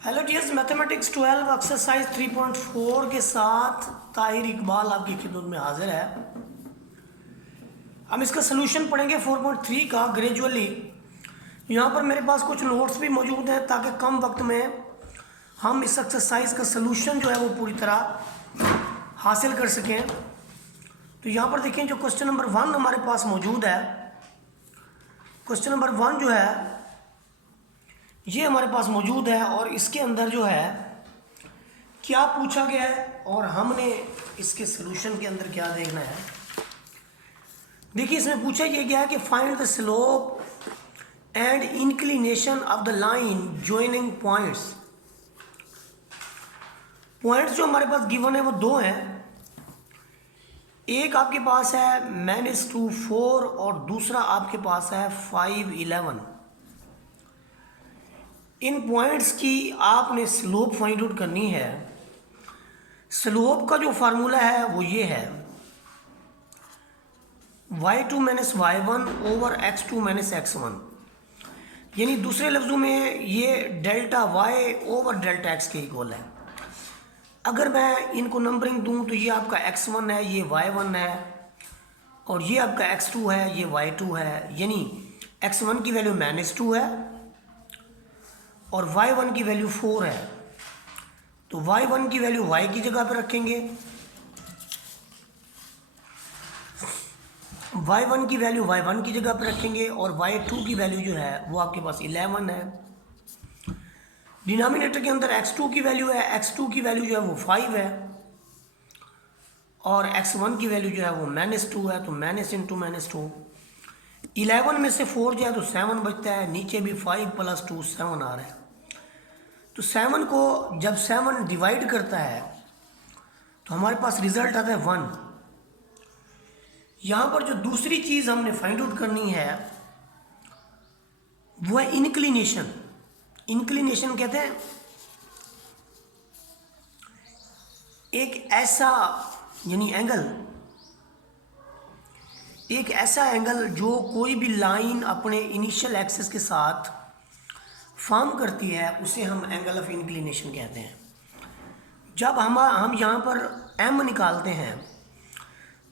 Hello dears, mathematics 12 exercise 3.4 के साथ ताहिर इकबाल आपकी खिदमत में हाजिर है। हम इसका सलूशन पढ़ेंगे 4.3 का ग्रेजुअली। यहाँ पर मेरे पास कुछ नोट्स भी मौजूद हैं ताकि कम वक्त में हम इस एक्सरसाइज का सलूशन जो है वो पूरी तरह हासिल कर सकें। तो यहाँ पर देखें, जो क्वेश्चन नंबर 1 हमारे पास मौजूद है, क्वेश्चन नंबर 1 जो है ये हमारे पास मौजूद है और इसके अंदर जो है क्या पूछा गया है और हमने इसके सलूशन के अंदर क्या देखना है। देखिए, इसमें पूछा यह गया है कि find the slope and inclination of the line joining points. Points जो हमारे पास गिवन है वो दो हैं। एक आपके पास है -2 4 और दूसरा आपके पास है 5 11। इन पॉइंट्स की आपने स्लोप फाइंड आउट करनी है। स्लोप का जो फार्मूला है वो ये है, y2 - y1 over x2 - x1। यानी दूसरे लफ्ज़ों में ये delta y over delta x के इक्वल है। अगर मैं इनको नंबरिंग दूं तो ये आपका x1 है, ये y1 है, और ये आपका x2 है, ये y2 है। यानी x1 की वैल्यू -2 है और y1 की वैल्यू 4 है। तो y1 की वैल्यू y की जगह पर रखेंगे, y1 की वैल्यू y1 की जगह पर रखेंगे और y2 की वैल्यू जो है वो आपके पास 11 है। डिनोमिनेटर के अंदर x2 की वैल्यू है, x2 की वैल्यू जो है वो 5 है और x1 की वैल्यू जो है वो -2 है। तो -2 11 में से 4 जो है तो 7 बचता है, नीचे भी 5 + 2 7 आ रहा है। तो 7 को जब 7 डिवाइड करता है तो हमारे पास रिजल्ट आता है 1। यहाँ पर जो दूसरी चीज़ हमने फाइंड आउट करनी है वो है इंक्लिनेशन। इंक्लिनेशन कहते हैं एक ऐसा यानी एंगल, एक ऐसा एंगल जो कोई भी लाइन अपने इनिशियल एक्सिस के साथ फॉर्म करती है, उसे हम एंगल ऑफ इंक्लिनेशन कहते हैं। जब हम यहाँ पर m निकालते हैं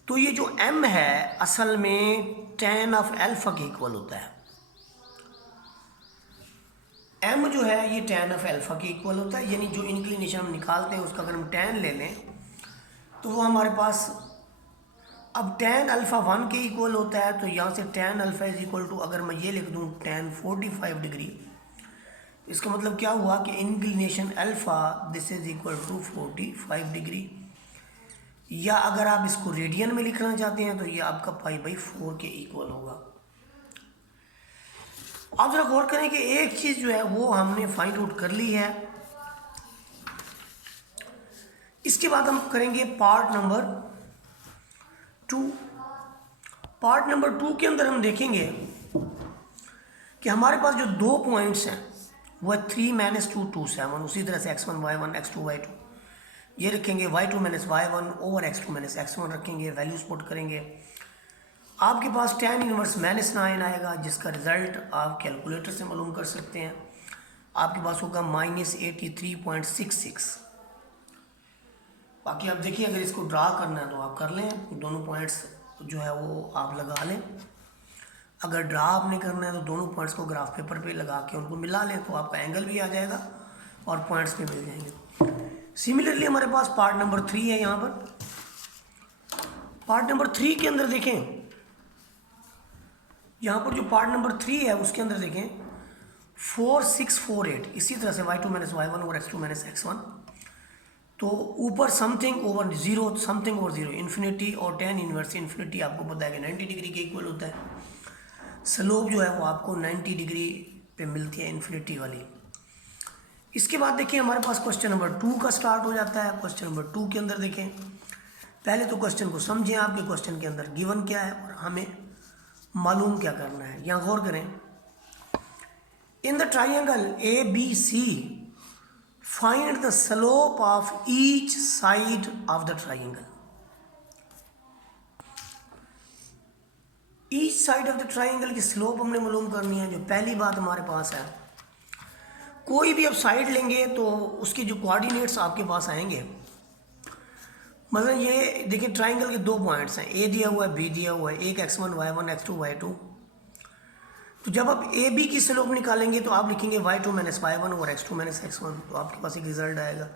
तो ये जो m है असल में tan ऑफ अल्फा के इक्वल होता है। m जो है ये tan ऑफ अल्फा के इक्वल होता है। यानी जो इंक्लिनेशन हम निकालते हैं उसका अगर हम tan ले लें तो वो हमारे पास अब tan अल्फ़ा 1 के इक्वल होता है। तो यहाँ से tan alpha is equal to, अगर मैं ये लिख दूँ tan 45 डिग्री, इसका मतलब क्या हुआ कि inclination alpha this is equal to 45 degree. या अगर आप इसको रेडियन में लिखना चाहते हैं तो ये आपका π/4 के इक्वल होगा। आप जरा गौर करें कि एक चीज़ जो है वो हमने फाइंड आउट कर ली है। इसके बाद हम करेंगे पार्ट नंबर 2। पार्ट नंबर 2 के अंदर हम देखेंगे कि हमारे पास जो दो पॉइंट्स हैं वो है 3 - 2 2 7। उसी तरह से x1 y1 x2 y2 ये रखेंगे, y2 - y1 over x2 - x1 रखेंगे, वैल्यूज पुट करेंगे। आपके पास tan इनवर्स -9 आएगा जिसका रिजल्ट आप कैलकुलेटर से मालूम कर सकते हैं। आपके पास होगा -83.66। बाकी आप देखिए, अगर इसको ड्रा करना है तो आप कर लें, दोनों पॉइंट्स जो है वो आप लगा लें। अगर ड्रा आपने करना है तो दोनों पॉइंट्स को ग्राफ पेपर पे लगा के उनको मिला लें तो आपका एंगल भी आ जाएगा और पॉइंट्स भी मिल जाएंगे। सिमिलरली हमारे पास पार्ट नंबर 3 है। यहाँ पर पार्ट नंबर 3 के अंदर देखें, यहाँ पर जो पार्ट नंबर 3 है उसके अंदर देखें 4 6 4 8। इसी तरह से y2 - y1 over x2 - x1। तो ऊपर something over 0, something over 0 infinity, और tan इनवर्स इन्फिनिटी आपको पता है कि 90 डिग्री के इक्वल होता है। स्लोप जो है वो आपको 90 डिग्री पे मिलती है, इन्फिनिटी वाली। इसके बाद देखिए हमारे पास क्वेश्चन नंबर 2 का स्टार्ट हो जाता है। क्वेश्चन नंबर 2 के अंदर देखें, पहले तो क्वेश्चन को समझें, आपके क्वेश्चन के अंदर गिवन क्या है और हमें मालूम क्या करना है। यहाँ गौर करें, in the triangle ABC find the slope of each side of the triangle. Each side of the triangle की स्लोप हमने मालूम करनी है। जो पहली बात हमारे पास है, कोई भी आप साइड लेंगे तो उसके जो कोऑर्डिनेट्स आपके पास आएंगे, मतलब ये देखिए ट्राइंगल के 2 पॉइंट्स हैं, ए दिया हुआ है, बी दिया हुआ है, एक x1 y1 x2 y2। तो जब आप ए बी की स्लोप निकालेंगे तो आप लिखेंगे y2 माइनस y1 और x2 माइनस x1, तो आपके पास एक रिजल्ट आएगा।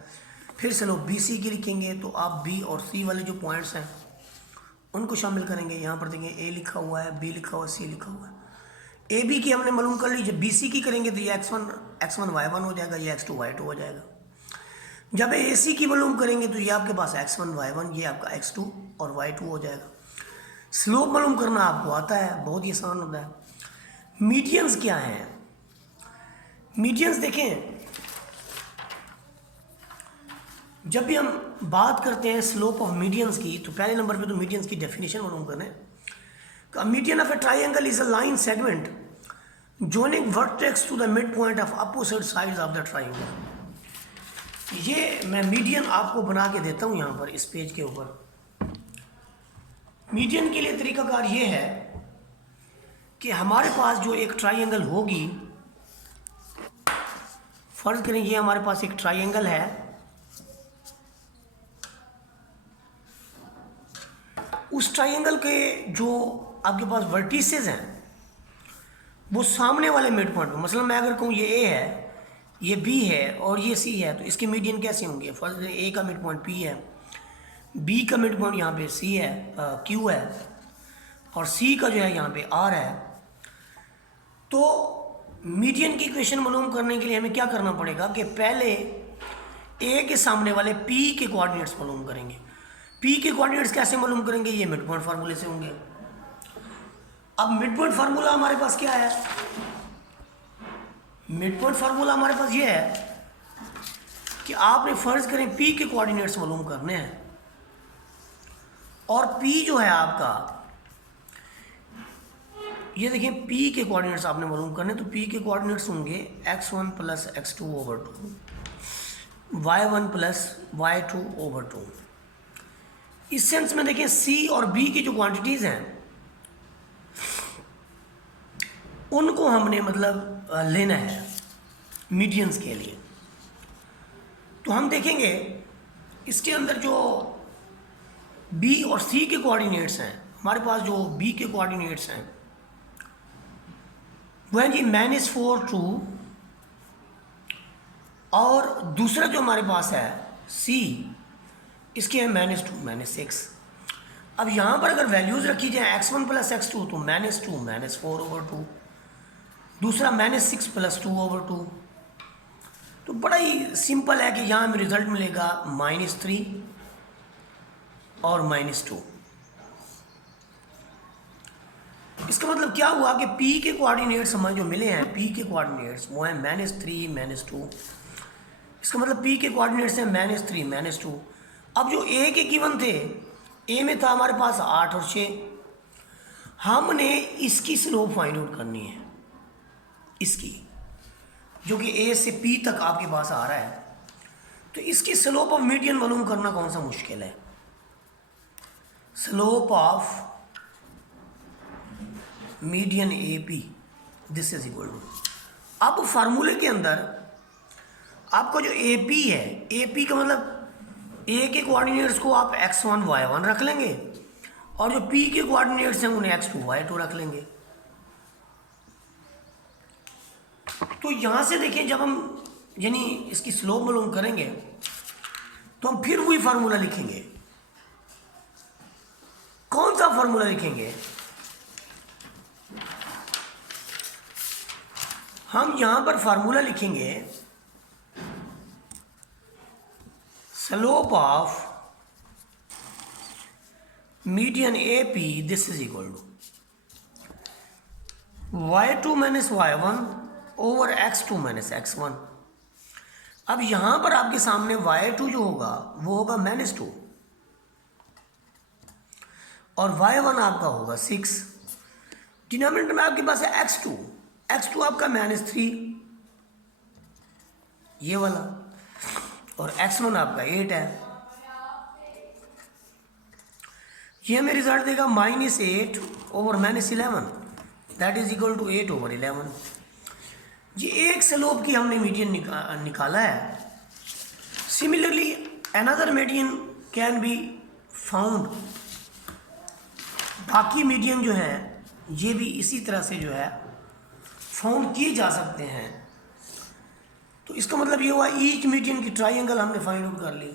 फिर स्लोप बी सी की लिखेंगे तो आप बी और सी वाले जो पॉइंट्स हैं उनको शामिल करेंगे। यहाँ पर देखेंगे ए लिखा हुआ है, बी लिखा हुआ है, सी लिखा हुआ है। ए बी की हमने मालूम कर ली, जब बी सी की करेंगे तो ये x1 y1 हो जाएगा, ये x2 y2 हो जाएगा। जब ए सी की मालूम करेंगे तो ये आपके पास x1 y1, ये आपका x2 और y2 हो जाएगा। स्लोप मालूम करना आपको आता है, बहुत ही आसान होता है। मीडियंस क्या हैं? मीडियंस देखें, जब भी हम बात करते हैं स्लोप ऑफ मीडियंस की तो पहले नंबर पे तो मीडियंस की डेफिनेशन मालूम करना है। Median of A triangle is a line segment joining vertex to the midpoint of opposite sides of the triangle। ये मैं मीडियन आपको बना के देता हूँ यहाँ पर इस पेज के ऊपर। मीडियन के लिए तरीकाकार ये है कि हमारे पास जो एक ट्राइंगल होगी, फर्ज करें ये हमारे पास एक ट्राइंगल है, उस ट्राइंगल के जो आपके पास वर्टिसेस हैं वो सामने वाले मिड पॉइंट पर, मतलब मैं अगर कहूँ ये ए है, ये बी है और ये सी है, तो इसके मीडियन कैसे होंगे? फर्स्ट ए का मिड पॉइंट पी है, बी का मिड पॉइंट यहाँ पे सी है, क्यू है, और सी का जो है यहाँ पे आर है। तो मीडियन की इक्वेशन मालूम करने के लिए हमें क्या करना पड़ेगा कि पहले ए के सामने वाले पी के कोऑर्डिनेट्स मालूम करेंगे। पी के कोऑर्डिनेट्स कैसे मालूम करेंगे? ये मिड पॉइंट फार्मूले से होंगे। अब मिड पॉइंट फार्मूला हमारे पास क्या है? मिड पॉइंट फार्मूला हमारे पास ये है कि आपने फर्ज करें पी के कोऑर्डिनेट्स मालूम करने हैं, और पी जो है आपका, ये देखिए पी के कोऑर्डिनेट्स आपने मालूम करने, तो पी के कोऑर्डिनेट्स होंगे x1 plus x2 over 2, y1 plus y2 over 2। इस सेंस में देखिए सी और बी की जो क्वांटिटीज़ हैं उनको हमने मतलब लेना है मीडियंस के लिए। तो हम देखेंगे इसके अंदर जो बी और सी के कोऑर्डिनेट्स हैं, हमारे पास जो बी के कोऑर्डिनेट्स हैं वो है जी -4 2, और दूसरा जो हमारे पास है सी, इसके हैं -2 -6। अब यहाँ पर अगर वैल्यूज़ रखी जाए x1 प्लस x2 तो -2 -4 ओवर 2, दूसरा -6 प्लस 2 ओवर 2। तो बड़ा ही सिंपल है कि यहाँ हमें रिजल्ट मिलेगा -3 और -2। इसका मतलब क्या हुआ कि P के कोऑर्डिनेट्स हमें जो मिले हैं, P के कोऑर्डिनेट्स वो हैं -3 -2। इसका मतलब P के कोऑर्डिनेट्स हैं -3 -2। अब जो A के गिवन थे, A में था हमारे पास 8 और 6, हमने इसकी स्लोप फाइंड आउट करनी है, इसकी जो कि A से P तक आपके पास आ रहा है। तो इसकी स्लोप ऑफ मीडियन मालूम करना कौन सा मुश्किल है? Slope of median AP this is equal to, अब फार्मूले के अंदर आपका जो AP है, AP का मतलब A के कोऑर्डिनेट्स को आप x1 y1 रख लेंगे और जो P के कोऑर्डिनेट्स हैं उन्हें x2 y2 रख लेंगे। तो यहाँ से देखिए जब हम यानी इसकी स्लोप मालूम करेंगे तो हम फिर वही फार्मूला लिखेंगे। कौन सा फार्मूला लिखेंगे? हम यहाँ पर फार्मूला लिखेंगे slope of median AP this is equal to y2 minus y1 over x2 minus x1। अब यहां पर आपके सामने y2 जो होगा वो होगा -2 और y1 आपका होगा 6। डिनोमिनेटर में आपके पास है x2, x2 आपका -3 ये वाला, और x1 आपका 8 है। ये हमें रिजल्ट देगा -8 over -11 that is equal to 8 over 11। ये एक स्लोप की हमने मीडियन निकाला है। Similarly another median can be found. बाकी मीडियन जो है ये भी इसी तरह से जो है फाउंड किए जा सकते हैं। तो इसका मतलब ये हुआ ईच मीडियन की ट्राइंगल हमने फाइंड आउट कर ली।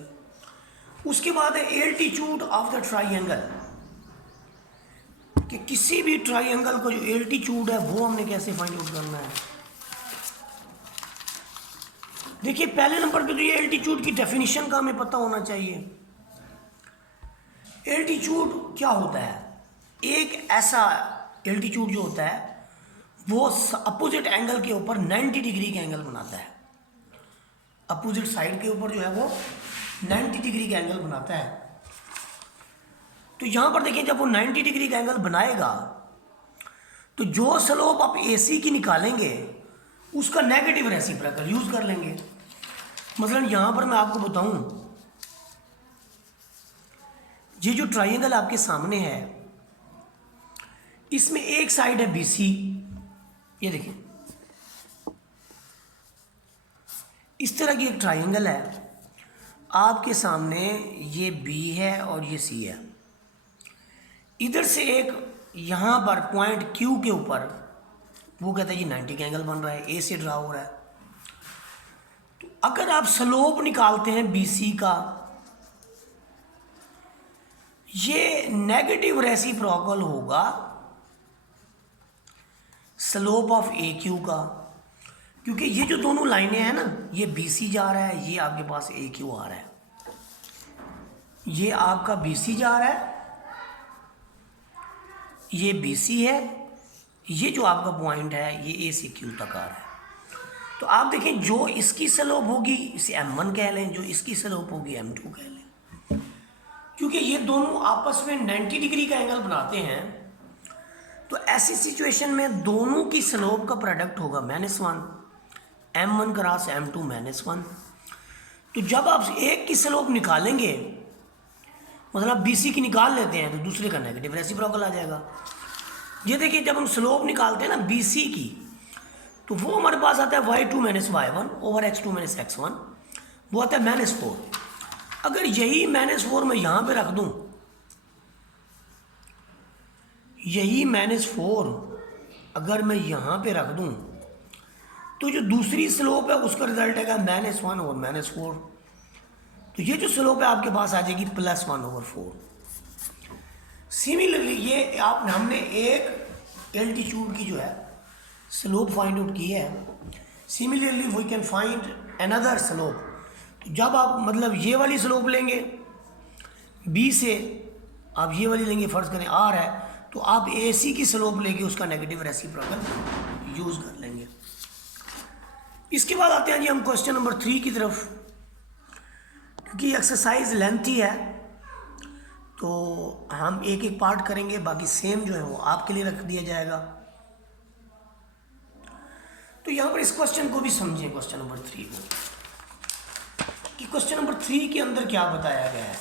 उसके बाद है एल्टीट्यूड ऑफ द ट्राइंगल, कि किसी भी ट्राइंगल का जो एल्टीट्यूड है वो हमने कैसे फाइंड आउट करना है। देखिए पहले नंबर पे तो ये एल्टीट्यूड की डेफिनेशन का हमें पता होना चाहिए। एल्टीट्यूड क्या होता है? एक ऐसा एल्टीट्यूड जो होता है वो अपोजिट एंगल के ऊपर 90 डिग्री का एंगल बनाता है। अपोजिट साइड के ऊपर जो है वो 90 डिग्री का एंगल बनाता है। तो यहां पर देखिए जब वो 90 डिग्री का एंगल बनाएगा तो जो स्लोप आप AC की निकालेंगे उसका नेगेटिव रेसिप्रोकल यूज कर लेंगे। मतलब यहां पर मैं आपको बताऊं, ये जो ट्राइंगल आपके सामने है इसमें एक साइड है BC, ये देखिए इस तरह की एक ट्राइंगल है आपके सामने, ये B है और ये C है। इधर से एक यहां पर पॉइंट Q के ऊपर वो कहता है जी 90 का एंगल बन रहा है, A से ड्रा हो रहा है। तो अगर आप स्लोप निकालते हैं BC का, ये नेगेटिव रेसिप्रोकल होगा स्लोप ऑफ AQ का, क्योंकि ये जो दोनों लाइनें हैं ना, ये BC जा रहा है, ये आपके पास AQ आ रहा है, ये आपका BC जा रहा है, ये BC है, ये जो आपका पॉइंट है ये A से Q तक आ रहा है। तो आप देखें जो इसकी स्लोप होगी इसे M1 कह लें, जो इसकी स्लोप होगी M2 कह लें, क्योंकि ये दोनों आपस में 90 डिग्री का एंगल बनाते हैं। तो ऐसी सिचुएशन में दोनों की स्लोप का प्रोडक्ट होगा -1, M1 क्रॉस M2 -1। तो जब आप एक की स्लोप निकालेंगे, मतलब BC की निकाल लेते हैं, तो दूसरे का नेगेटिव रेसिप्रोकल आ जाएगा। ये देखिए जब हम स्लोप निकालते हैं ना BC की, तो वो हमारे पास आता है y2 - y1 over x2 - x1, वो आता है -4। अगर यही -4 मैं यहाँ पे रख दूँ, यही -4 अगर मैं यहाँ पे रख दूँ, तो जो दूसरी स्लोप है उसका रिजल्ट आएगा -1 और -4। तो ये जो स्लोप है आपके पास आ जाएगी +1/4। सिमिलरली ये हमने एक एल्टीट्यूड की जो है स्लोप फाइंड आउट की है। Similarly we can find another slope. तो जब आप मतलब ये वाली स्लोप लेंगे B से, आप ये वाली लेंगे, फर्ज करें R है, तो आप AC की स्लोप लेके उसका नेगेटिव रेसिप्रोकल यूज कर लेंगे। इसके बाद आते हैं जी हम क्वेश्चन नंबर 3 की तरफ। क्योंकि एक्सरसाइज लेंथी है तो हम एक एक पार्ट करेंगे, बाकी सेम जो है वो आपके लिए रख दिया जाएगा। तो यहां पर इस क्वेश्चन को भी समझें, क्वेश्चन नंबर 3 को, कि क्वेश्चन नंबर 3 के अंदर क्या बताया गया है।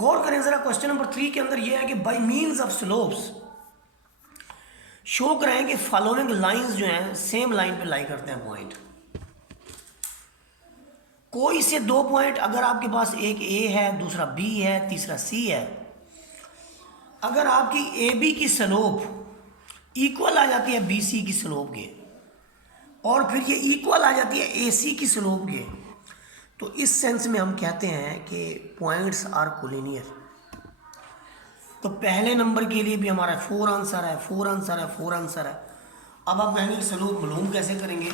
गौर करें जरा, क्वेश्चन नंबर 3 के अंदर यह है कि bye means of slopes show कराएं कि फॉलोइंग लाइंस जो हैं सेम लाइन पे लाई करते हैं पॉइंट। कोई से दो पॉइंट, अगर आपके पास एक A है, दूसरा B है, तीसरा C है, अगर आपकी AB की स्लोप इक्वल आ जाती है BC की स्लोप के, और फिर ये इक्वल आ जाती है AC की स्लोप के, तो इस सेंस में हम कहते हैं कि पॉइंट्स आर कोलिनियर। तो पहले नंबर के लिए भी हमारा 4 आंसर है, 4 आंसर है, 4 आंसर है। अब आप कहेंगे स्लोप मालूम कैसे करेंगे?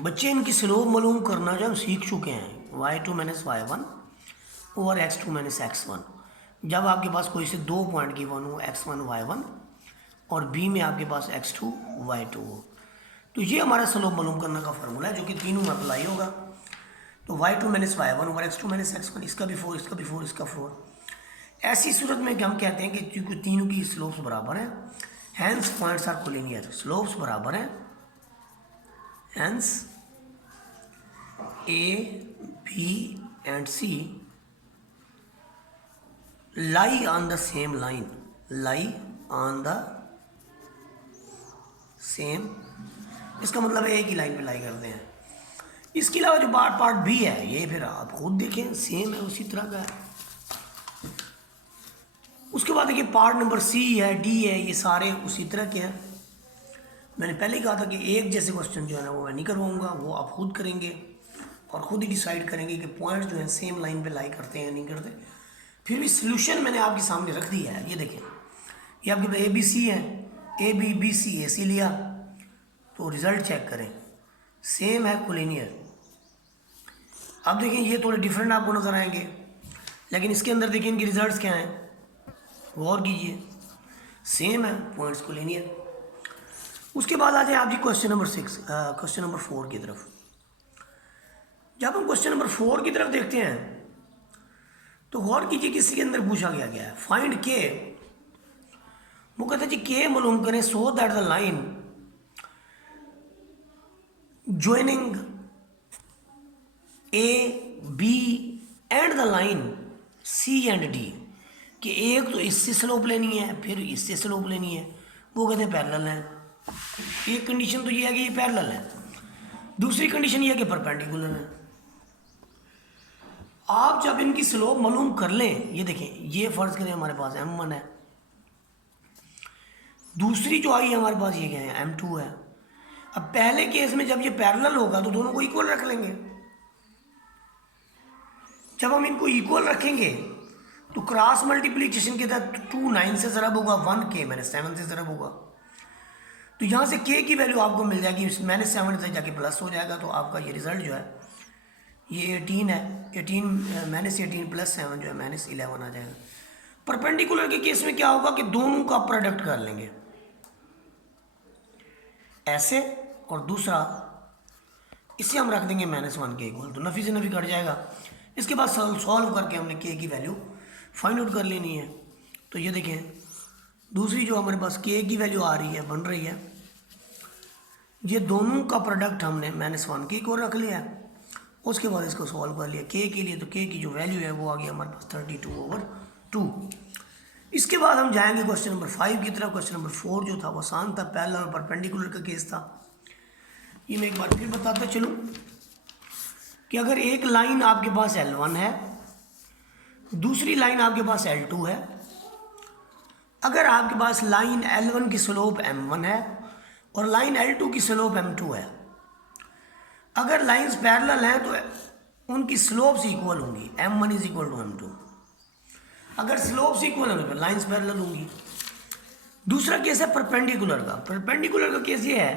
बच्चे इनकी स्लोप मालूम करना जो हम सीख चुके हैं, y2 - y1 over x2 - x1। जब आपके पास कोई से दो पॉइंट गिवन हो, x1 y1 और B में आपके पास x2 y2 हो, तो ये हमारा स्लोप मालूम करने का फार्मूला है जो कि तीनों में अप्लाई होगा। तो y2 - y1 over x2 - x1, इसका भी 4, इसका भी 4, इसका 4। ऐसी सूरत में हम कहते हैं कि क्योंकि तीनों की स्लोप्स बराबर हैं, hence points are collinear. Slopes बराबर हैं, hence A, B and C lie on the same line, lie on the same, इसका मतलब एक ही लाइन पे लाई करते हैं। इसके अलावा जो पार्ट बी है ये फिर आप खुद देखें, सेम है, उसी तरह का है। उसके बाद देखिए पार्ट नंबर सी है, डी है, ये सारे उसी तरह के हैं। मैंने पहले ही कहा था कि एक जैसे क्वेश्चन जो है ना वो मैं नहीं करवाऊंगा, वो आप खुद करेंगे और ख़ुद ही डिसाइड करेंगे कि पॉइंट्स जो हैं सेम लाइन पे लाई करते हैं या नहीं करते। फिर भी सोल्यूशन मैंने आपके सामने रख दिया है। ये देखें, ये आपके पास ए बी सी है, ए बी बी सी ए सी लिया, तो रिज़ल्ट चेक करें, सेम है, कोलिनियर। अब देखें ये थोड़े डिफरेंट आपको नज़र आएंगे, लेकिन इसके अंदर देखिए इनके रिजल्ट्स क्या हैं, गौर कीजिए, सेम है, पॉइंट्स कोलिनियर। उसके बाद आ जाए आप जी क्वेश्चन नंबर 6, क्वेश्चन नंबर 4 की तरफ। जब हम क्वेश्चन नंबर 4 की तरफ देखते हैं तो गौर कीजिए कि इसके अंदर पूछा गया है फाइंड के। वो कहते हैं जी के मालूम करें so that the line joining A B and the line C and D, कि एक तो इससे स्लोप लेनी है फिर इससे स्लोप लेनी है, वो कहते हैं पैरेलल है। एक कंडीशन तो ये है कि ये पैरेलल है, दूसरी कंडीशन ये है कि परपेंडिकुलर है। आप जब इनकी स्लोप मालूम कर लें, ये देखें, ये फर्ज करें हमारे पास m1 है, दूसरी जो आई है हमारे पास ये क्या है, m2 है। अब पहले केस में जब ये पैरेलल होगा तो दोनों को इक्वल रख लेंगे। जब हम इनको इक्वल रखेंगे तो क्रॉस मल्टीप्लिकेशन के तहत 2 9 से ज़रब होगा, 1 k -7 से ज़रब होगा, तो यहाँ से k की वैल्यू आपको मिल जाएगी, -7 से जाके प्लस हो जाएगा, तो आपका ये रिजल्ट जो है ये 18 है, 18 प्लस 7 जो है -11 आ जाएगा। परपेंडिकुलर के केस में क्या होगा कि दोनों का प्रोडक्ट कर लेंगे ऐसे, और दूसरा इसे हम रख देंगे -1 के इक्वल, तो नफी से नफी कट जाएगा। इसके बाद सॉल्व करके हमने k की वैल्यू फाइंड आउट कर लेनी है। तो ये देखें, दूसरी जो हमारे पास k की वैल्यू आ रही है, बन रही है, ये दोनों का प्रोडक्ट हमने -1 के इक्वल रख लिया है। उसके बाद इसको सॉल्व कर लिया k के लिए, तो k की जो वैल्यू है वो आ गई हमारे पास 32/2। इसके बाद हम जाएंगे क्वेश्चन नंबर 5 की तरफ। क्वेश्चन नंबर 4 जो था वो आसान था, पैरेलल और परपेंडिकुलर का केस था। ये मैं एक बार फिर बताता चलूँ कि अगर एक लाइन आपके पास L1 है, दूसरी लाइन आपके पास L2 है, अगर आपके पास लाइन L1 की स्लोप M1 है और लाइन L2 की स्लोप M2 है, अगर लाइंस पैरेलल हैं तो उनकी स्लोप्स इक्वल होंगी, M1 is equal to M2। अगर स्लोप्स इक्वल हैं तो फिर लाइंस पैरेलल होंगी। दूसरा केस है परपेंडिकुलर का। परपेंडिकुलर का केस ये है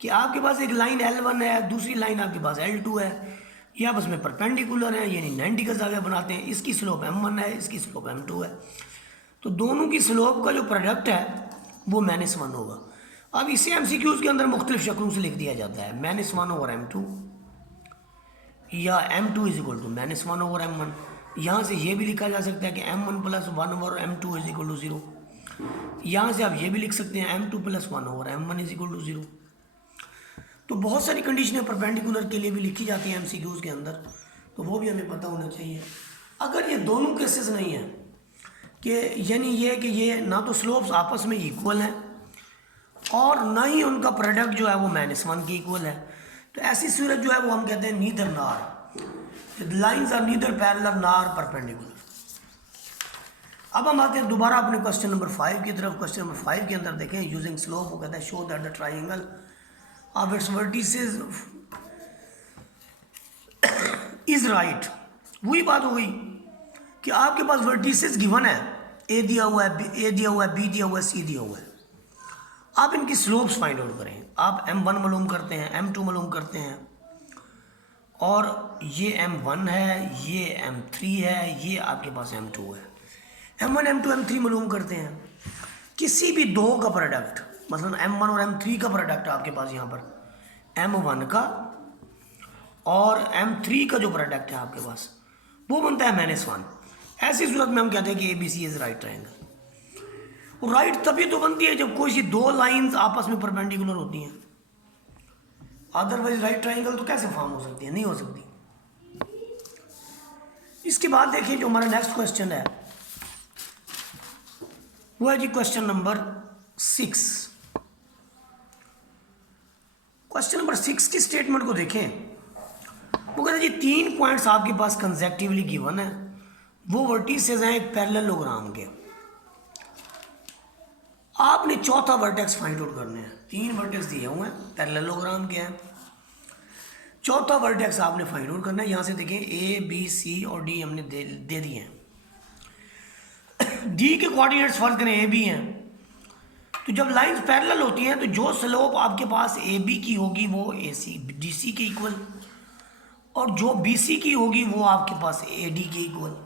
कि आपके पास एक लाइन L1 है, दूसरी लाइन आपके पास L2 है, ये आपस में परपेंडिकुलर है, यानी 90 का ज़ाविया बनाते हैं। इसकी स्लोप M1 है, इसकी स्लोप M2 है, तो दोनों की स्लोप का जो प्रोडक्ट है वो -1 होगा। अब इसे MCQs के अंदर मुख्तलिफ शक्लों से लिख दिया जाता है, -1/M2 या M2 is equal to -1/M1। यहाँ से ये भी लिखा जा सकता है कि M1 + 1/M2 is equal to 0। यहाँ से आप ये भी लिख सकते हैं M2 + 1/M1 is equal to 0। तो बहुत सारी कंडीशनें परपेंडिकुलर के लिए भी लिखी जाती हैं MCQs के अंदर, तो वो भी हमें पता होना चाहिए। अगर ये दोनों केसेस नहीं हैं कि यानी ये कि ये ना तो स्लोप्स आपस में इक्वल हैं और ना ही उनका प्रोडक्ट जो है वो -1 के इक्वल है, तो ऐसी सूरत जो है वो हम कहते हैं नीदर नार, लाइंस आर नीदर पैरेलल नार परपेंडिकुलर। अब हम आते हैं दोबारा अपने क्वेश्चन नंबर 5 की तरफ। क्वेश्चन नंबर 5 के अंदर देखें, यूजिंग स्लोप, वो कहता है show that the triangle of its vertices is right. वही बात हो गई कि आपके पास वर्टिसेस गिवन है, ए दिया हुआ है, ए दिया हुआ है, बी दिया हुआ है, सी दिया हुआ है। आप इनकी स्लोप्स फाइंड आउट करें। आप M1 मालूम करते हैं, M2 मालूम करते हैं, और ये M1 है, ये M3 है, ये आपके पास M2 है। M1 M2 M3 मालूम करते हैं। किसी भी दो का प्रोडक्ट, मतलब M1 और M3 का प्रोडक्ट आपके पास यहाँ पर M1 का और M3 का जो प्रोडक्ट है आपके पास वो बनता है -1। ऐसी सूरत में हम कहते हैं कि ABC is right triangle. Right तभी तो बनती है जब कोई सी दो लाइंस आपस में परपेंडिकुलर होती हैं, अदरवाइज राइट ट्रायंगल तो कैसे फॉर्म हो सकती है, नहीं हो सकती। इसके बाद देखिए जो हमारा नेक्स्ट क्वेश्चन है वो है जी क्वेश्चन नंबर 6। क्वेश्चन नंबर 6 की स्टेटमेंट को देखें। वो कहते हैं जी 3 पॉइंट्स आपके पास कंसेक्टिवली गिवन है, वो वर्टिसेस हैं एक पैरेललोग्राम के। आपने चौथा वर्टेक्स फाइंड आउट करने हैं। 3 वर्टेक्स दिए हुए हैं, पैरेललोग्राम के हैं। चौथा वर्टेक्स आपने फाइंड आउट करना है। यहाँ से देखें ए बी सी और डी हमने दे दिए हैं। डी के कोऑर्डिनेट्स फर्ज करें ए बी हैं, तो जब लाइंस पैरेलल होती हैं तो जो स्लोप आपके पास ए बी की होगी वो ए सी डी सी के इक्वल, और जो बी सी की होगी वो आपके पास ए डी के इक्वल।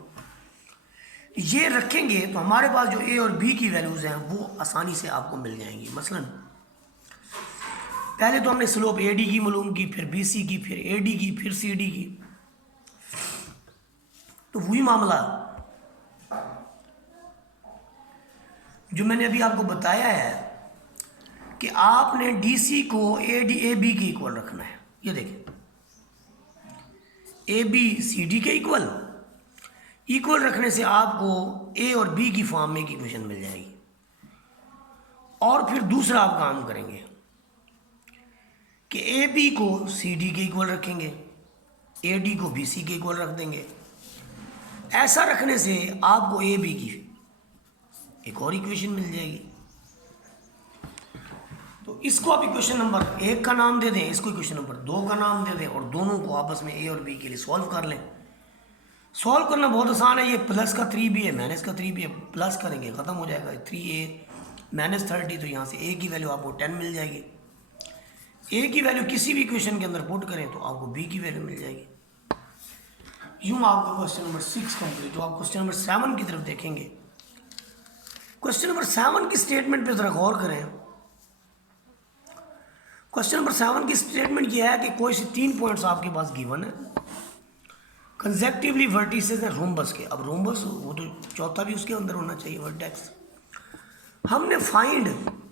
ये रखेंगे तो हमारे पास जो ए और बी की वैल्यूज़ हैं वो आसानी से आपको मिल जाएंगी। मसलन पहले तो हमने स्लोप ए डी की मालूम की, फिर बी सी की, फिर ए डी की, फिर सी डी की। तो वही मामला जो मैंने अभी आपको बताया है कि आपने डी सी को ए बी के इक्वल रखना है। ये देखें ए बी सी डी के इक्वल रखने से आपको ए और बी की फॉर्म में इक्वेशन मिल जाएगी। और फिर दूसरा आप काम करेंगे कि ए बी को सी डी के इक्वल रखेंगे, ए डी को बी सी के इक्वल रख देंगे। ऐसा रखने से आपको ए बी की एक और इक्वेशन मिल जाएगी। तो इसको आप इक्वेशन नंबर 1 का नाम दे दें, इसको इक्वेशन नंबर 2 का नाम दे दें, और दोनों को आपस में ए और बी के लिए सॉल्व कर लें। सॉल्व करना बहुत आसान है। ये प्लस का 3b है, माइनस का 3b है, प्लस करेंगे ख़त्म हो जाएगा। 3a माइनस 30, तो यहाँ से a की वैल्यू आपको 10 मिल जाएगी। a की वैल्यू किसी भी इक्वेशन के अंदर पुट करें तो आपको b की वैल्यू मिल जाएगी। यूँ आपका क्वेश्चन नंबर 6 कंप्लीट। तो आप क्वेश्चन नंबर 7 की तरफ देखेंगे। क्वेश्चन नंबर 7 की स्टेटमेंट पे ज़रा गौर करें। क्वेश्चन नंबर 7 की स्टेटमेंट यह है कि कोई से 3 पॉइंट्स आपके पास गिवन है, कंसेक्टिवली वर्टिसेस हैं रोम्बस के। अब रोम्बस वो तो चौथा भी उसके अंदर होना चाहिए वर्टेक्स। हमने find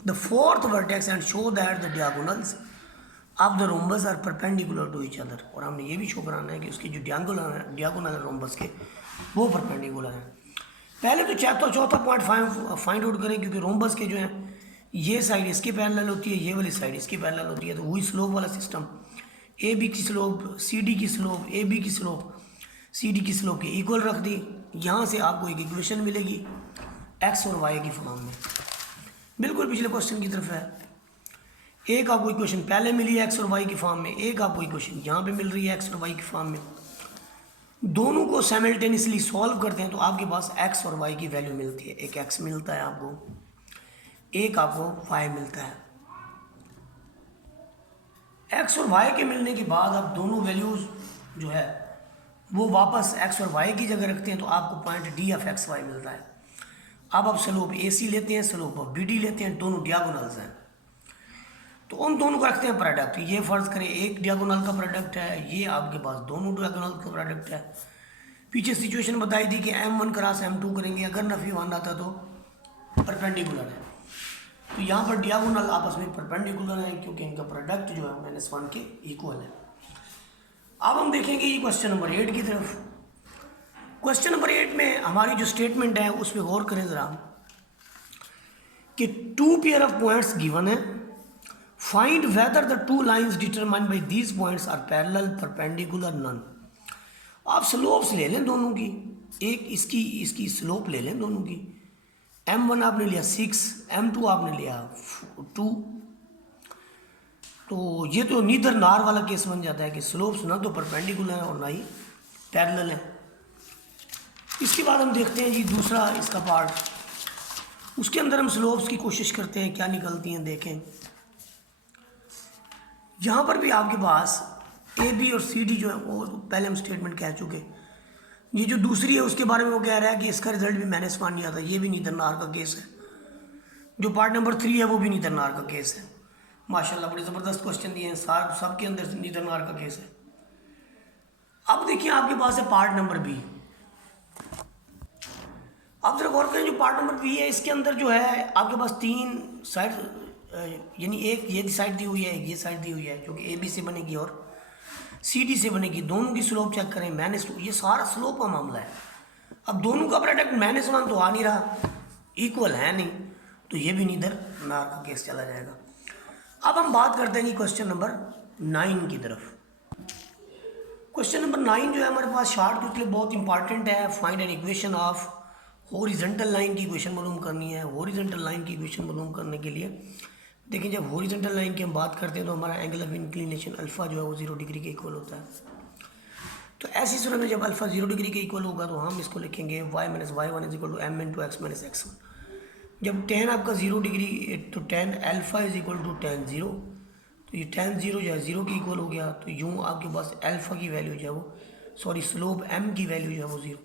the 4th vertex and show that the diagonals of the rhombus are perpendicular to each other. और हमने ये भी शो कराना है कि उसके जो डायगोनल है रोम्बस के वो परपेंडिकुलर हैं। पहले तो चौथा पॉइंट फाइंड आउट करें, क्योंकि रोम्बस के जो हैं ये साइड इसके पैरेलल होती है, ये वाली साइड इसकी पैरेलल होती है। तो वही स्लोप वाला सिस्टम, ए बी की स्लोप सी डी की स्लोप ए बी की स्लोप सी डी की स्लोप के इक्वल रख दी। यहाँ से आपको एक इक्वेशन मिलेगी एक्स और वाई की फॉर्म में, बिल्कुल पिछले क्वेश्चन की तरफ है। एक आपको इक्वेशन पहले मिली है एक्स और वाई की फॉर्म में, एक आपको इक्वेशन यहाँ पे मिल रही है एक्स और वाई की फॉर्म में। दोनों को साइमल्टेनियसली सॉल्व करते हैं तो आपके पास एक्स और वाई की वैल्यू मिलती है। एक एक्स मिलता है आपको, एक आपको वाई मिलता है। एक्स और वाई के मिलने के बाद आप दोनों वैल्यूज़ जो है वो वापस एक्स और वाई की जगह रखते हैं तो आपको point D of X Y मिलता है। अब आप स्लोप ए सी लेते हैं, स्लोप ऑफ बी डी लेते हैं, दोनों डियागोनल्स हैं, तो उन दोनों को रखते हैं प्रोडक्ट। ये फर्ज करें एक डियागोनल का प्रोडक्ट है, ये आपके पास दोनों डियागोनल का प्रोडक्ट है। पीछे सिचुएशन बताई थी कि M1 क्रॉस M2 करेंगे, अगर नफी वन आता तो परपेंडिकुलर है। तो यहाँ पर डियागोनल आपस में परपेंडिकुलर है क्योंकि इनका प्रोडक्ट जो है -1 के इक्वल है। अब हम देखेंगे ये क्वेश्चन नंबर 8 की तरफ। क्वेश्चन नंबर 8 में हमारी जो स्टेटमेंट है उस पर गौर करें ज़रा कि 2 पेयर ऑफ पॉइंट्स गिवन है, find whether the 2 lines determined by these points are parallel, perpendicular, none. आप स्लोप्स ले लें दोनों की, एक इसकी स्लोप ले लें दोनों की। M1 आपने लिया 6, M2 आपने लिया 2, तो ये तो नीदर नार वाला केस बन जाता है कि स्लोप्स ना तो परपेंडिकुलर हैं और ना ही पैरेलल हैं। इसके बाद हम देखते हैं जी दूसरा इसका पार्ट, उसके अंदर हम स्लोप्स की कोशिश करते हैं क्या निकलती हैं। देखें यहाँ पर भी आपके पास ए बी और सी डी जो है वो पहले हम स्टेटमेंट कह चुके। ये जो दूसरी है उसके बारे में वो कह रहा है कि इसका रिजल्ट भी -1 नहीं आता, ये भी नीदर नार का केस है। जो पार्ट नंबर 3 है वो भी नीदर नार का केस है। माशाल्लाह बड़े ज़बरदस्त क्वेश्चन दिए हैं, सबके अंदर नीदर नार का केस है। अब देखिए आपके पास है पार्ट नंबर बी। अब जरा गौर करें जो पार्ट नंबर बी है इसके अंदर जो है आपके पास 3 साइड, यानी एक ये साइड दी हुई है, ये साइड दी हुई है जो कि ए बी से बनेगी और सी डी से बनेगी। दोनों की स्लोप चेक करें -2, ये सारा स्लोप का मामला है। अब दोनों का प्रोडक्ट -1 तो आ नहीं रहा, इक्वल है नहीं, तो ये भी नीदर नार का केस चला जाएगा। अब हम बात करते हैं कि क्वेश्चन नंबर 9 की तरफ। क्वेश्चन नंबर 9 जो है हमारे पास शॉर्ट के लिए बहुत इंपॉर्टेंट है। Find an equation of horizontal line की इक्वेशन मालूम करनी है। हॉरिजॉन्टल लाइन की इक्वेशन मालूम करने के लिए देखिए, जब हॉरिजॉन्टल लाइन की हम बात करते हैं तो हमारा एंगल ऑफ इंक्लिनेशन अल्फा जो है वो 0 डिग्री के इक्वल होता है। तो ऐसी सूरत में जब अल्फा 0 डिग्री के इक्वल होगा तो हम इसको लिखेंगे y minus Y one is equal to M into X minus X one. जब tan आपका 0 डिग्री तो tan alpha is equal to tan 0, तो ये tan 0 जो है 0 के इक्वल हो गया। तो यूँ आपके पास अल्फा की वैल्यू जो है वो स्लोप m की वैल्यू जो है वो 0,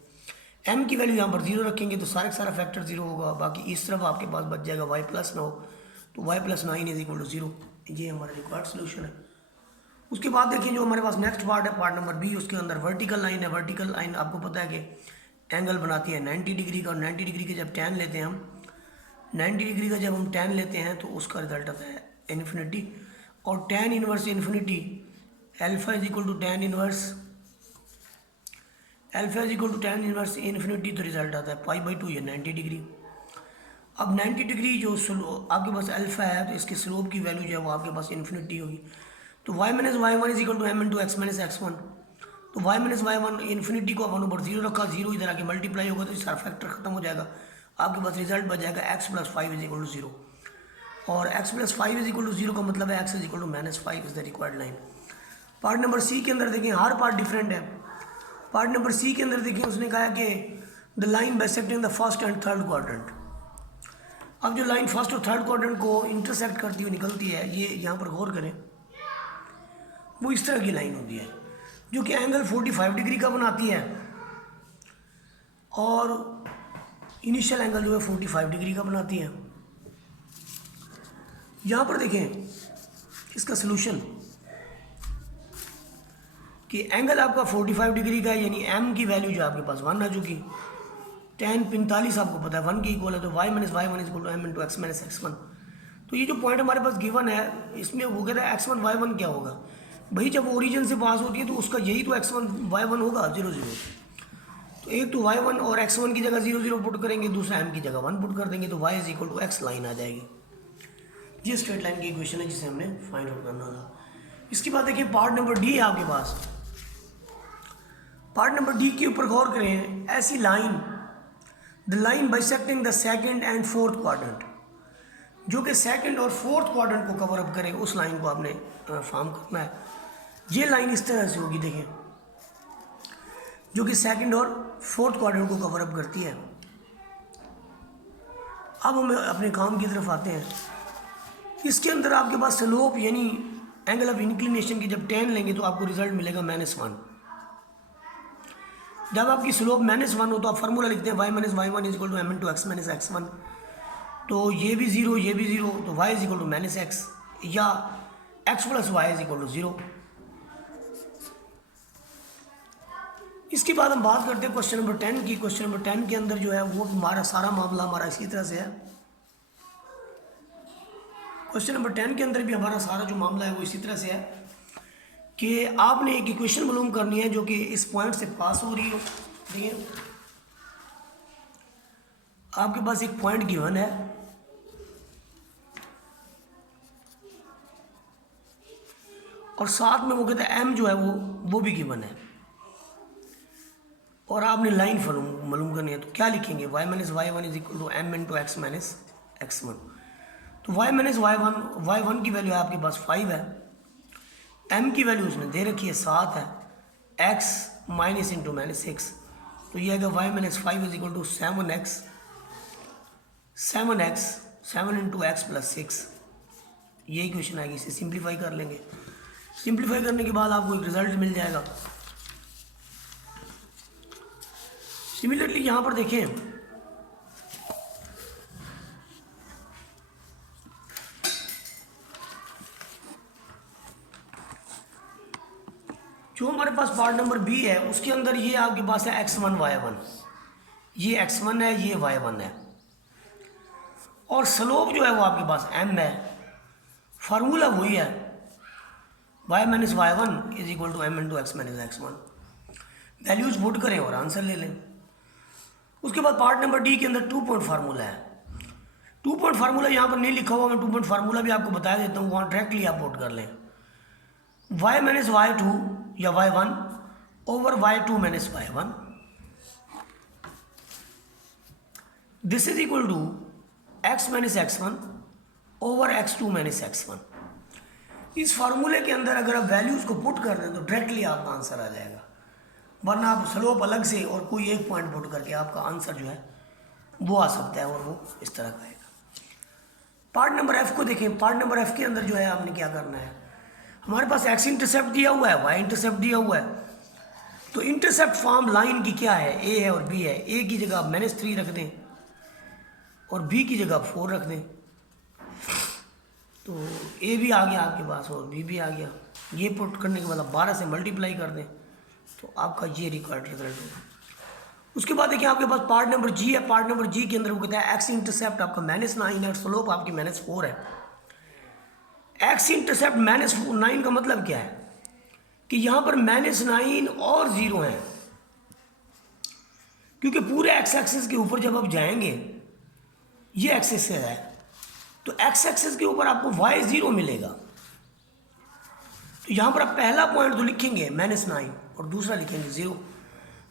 m की वैल्यू यहाँ पर 0 रखेंगे तो सारा फैक्टर 0 होगा। बाकी इस तरफ आपके पास बच जाएगा y प्लस 9, तो y plus 9 is equal to 0। ये हमारा रिक्वायर्ड सोल्यूशन है। उसके बाद देखिए जो हमारे पास नेक्स्ट पार्ट है, पार्ट नंबर बी, उसके अंदर वर्टिकल लाइन है। वर्टिकल लाइन आपको पता है कि एंगल बनाती है 90 डिग्री का, और 90 डिग्री के जब tan लेते हैं हम 90 डिग्री का जब हम tan लेते हैं तो उसका रिजल्ट आता है इन्फिनिटी। और tan inverse infinity alpha is equal to tan inverse infinity, तो रिजल्ट आता है π/2, ये 90 डिग्री। अब 90 डिग्री जो आपके पास अल्फा है तो इसके स्लोप की वैल्यू जो है वो आपके पास इन्फिनिटी होगी। तो y minus Y one is equal to M into X minus X one. तो y minus Y one infinity को अपन ऊपर 0 रखा, 0 इधर आके मल्टीप्लाई होगा तो सारा फैक्टर खत्म हो जाएगा। आपके पास रिजल्ट बच जाएगा x plus 5 is equal to 0। और x plus 5 is equal to 0 का मतलब है x is equal to minus 5 is the required line. Part number C के अंदर देखें, हर पार्ट डिफरेंट है। पार्ट नंबर सी के अंदर देखें, उसने कहा कि the line bisecting the first and third quadrant. अब जो लाइन फर्स्ट और थर्ड क्वाड्रेंट को इंटरसेक्ट करती हुई निकलती है, ये यहाँ पर गौर करें, वो इस तरह की लाइन होती है जो कि एंगल 45 डिग्री का बनाती है, और इनिशियल एंगल जो है 45 डिग्री का बनाती है। यहाँ पर देखें इसका सलूशन कि एंगल आपका 45 डिग्री का है, यानी m की वैल्यू जो आपके पास 1 आ चुकी। tan 45 आपको पता है 1 की इक्वल है, तो y minus Y one is equal to M into X minus X one. तो ये जो पॉइंट हमारे पास गिवन है, इसमें वो कहता है x1 y1 क्या होगा भाई, जब ओरिजिन से पास होती है तो उसका यही तो x1 y1 होगा 0 0। तो एक तो y1 और x1 की जगह 0 0 पुट करेंगे, दूसरा m की जगह 1 पुट कर देंगे, तो y is equal to x line आ जाएगी। ये स्ट्रेट लाइन की इक्वेशन है जिसे हमने फाइंड आउट करना था। इसके बाद देखिए पार्ट नंबर डी है आपके पास। पार्ट नंबर डी के ऊपर गौर करें, ऐसी line the line bisecting the second and fourth quadrant, जो कि सेकंड और फोर्थ क्वाड्रेंट को कवर अप करे, उस लाइन को आपने फॉर्म करना है। ये लाइन इस तरह से होगी देखें, जो कि सेकंड और फोर्थ क्वाड्रेंट को कवर अप करती है। अब हम अपने काम की तरफ आते हैं। इसके अंदर आपके पास स्लोप यानी एंगल ऑफ इंक्लिनेशन की जब tan लेंगे तो आपको रिजल्ट मिलेगा -1। जब आपकी स्लोप -1 हो तो आप फार्मूला लिखते हैं y minus Y one is equal to M into X minus X one. तो ये भी 0, ये भी 0, तो y is equal to minus X, या x plus Y is equal to 0। इसके बाद हम बात करते हैं क्वेश्चन नंबर 10 की। क्वेश्चन नंबर 10 के अंदर जो है वो हमारा सारा मामला हमारा इसी तरह से है। क्वेश्चन नंबर 10 के अंदर भी हमारा सारा जो मामला है वो इसी तरह से है कि आपने एक इक्वेशन मालूम करनी है जो कि इस पॉइंट से पास हो रही हो। देखिए आपके पास एक पॉइंट गिवन है, और साथ में वो कहते हैं m जो है वो भी गिवन है, और आपने लाइन मालूम करनी है। तो क्या लिखेंगे, y minus Y one is equal to M into X minus X one. तो y माइनस वाई वन की वैल्यू है आपके पास 5 है, m की वैल्यू उसने दे रखी है 7 है, x माइनस इंटू माइनस 6, तो ये आएगा y minus 5 is equal to 7 into X plus 6। ये इक्वेशन आएगी, इसे सिंप्लीफाई कर लेंगे। सिंप्लीफाई करने के बाद आपको एक रिजल्ट मिल जाएगा। सिमिलरली यहाँ पर देखें, जो हमारे पास पार्ट नंबर बी है उसके अंदर ये आपके पास है x1 y1, ये x1 है, ये y1 है, और स्लोप जो है वो आपके पास m है। फार्मूला वही है y minus Y one is equal to M into X minus X one. Values put करें और आंसर ले लें। उसके बाद पार्ट नंबर डी के अंदर 2 पॉइंट फार्मूला है। टू पॉइंट फार्मूला यहाँ पर नहीं लिखा हुआ, मैं टू पॉइंट फार्मूला भी आपको बता देता हूँ, वहाँ डायरेक्टली आप पुट कर लें। y माइनस वाई टू या y1 over y2 minus y1, this is equal to x minus x1 over x2 minus x1। इस फार्मूले के अंदर अगर आप वैल्यूज़ को पुट कर दें तो डायरेक्टली आपका आंसर आ जाएगा, वरना आप स्लोप अलग से और कोई एक पॉइंट पुट करके आपका आंसर जो है वो आ सकता है और वो इस तरह का आएगा। पार्ट नंबर एफ को देखें। पार्ट नंबर एफ के अंदर जो है आपने क्या करना है, हमारे पास एक्स इंटरसेप्ट दिया हुआ है, वाई इंटरसेप्ट दिया हुआ है, तो इंटरसेप्ट फॉर्म लाइन की क्या है, ए है और बी है। ए की जगह आप -3 रख दें और बी की जगह 4 रख दें, तो ए भी आ गया आपके पास और बी भी आ गया। ये पुट करने के बाद आप 12 से मल्टीप्लाई कर दें तो आपका ये रिक्वायर्ड रिजल्ट होगा। उसके बाद देखिए आपके पास पार्ट नंबर जी है। पार्ट नंबर जी के अंदर वो कहता है एक्स इंटरसेप्ट आपका -9 है और स्लोप आपकी -4 है। एक्स इंटरसेप्ट -9 का मतलब क्या है कि यहाँ पर -9 और 0 है, क्योंकि पूरे एक्स एक्सिस के ऊपर जब आप जाएंगे, ये एक्सिस है तो एक्स एक्सिस के ऊपर आपको y0 मिलेगा। तो यहाँ पर आप पहला पॉइंट तो लिखेंगे -9 और दूसरा लिखेंगे 0।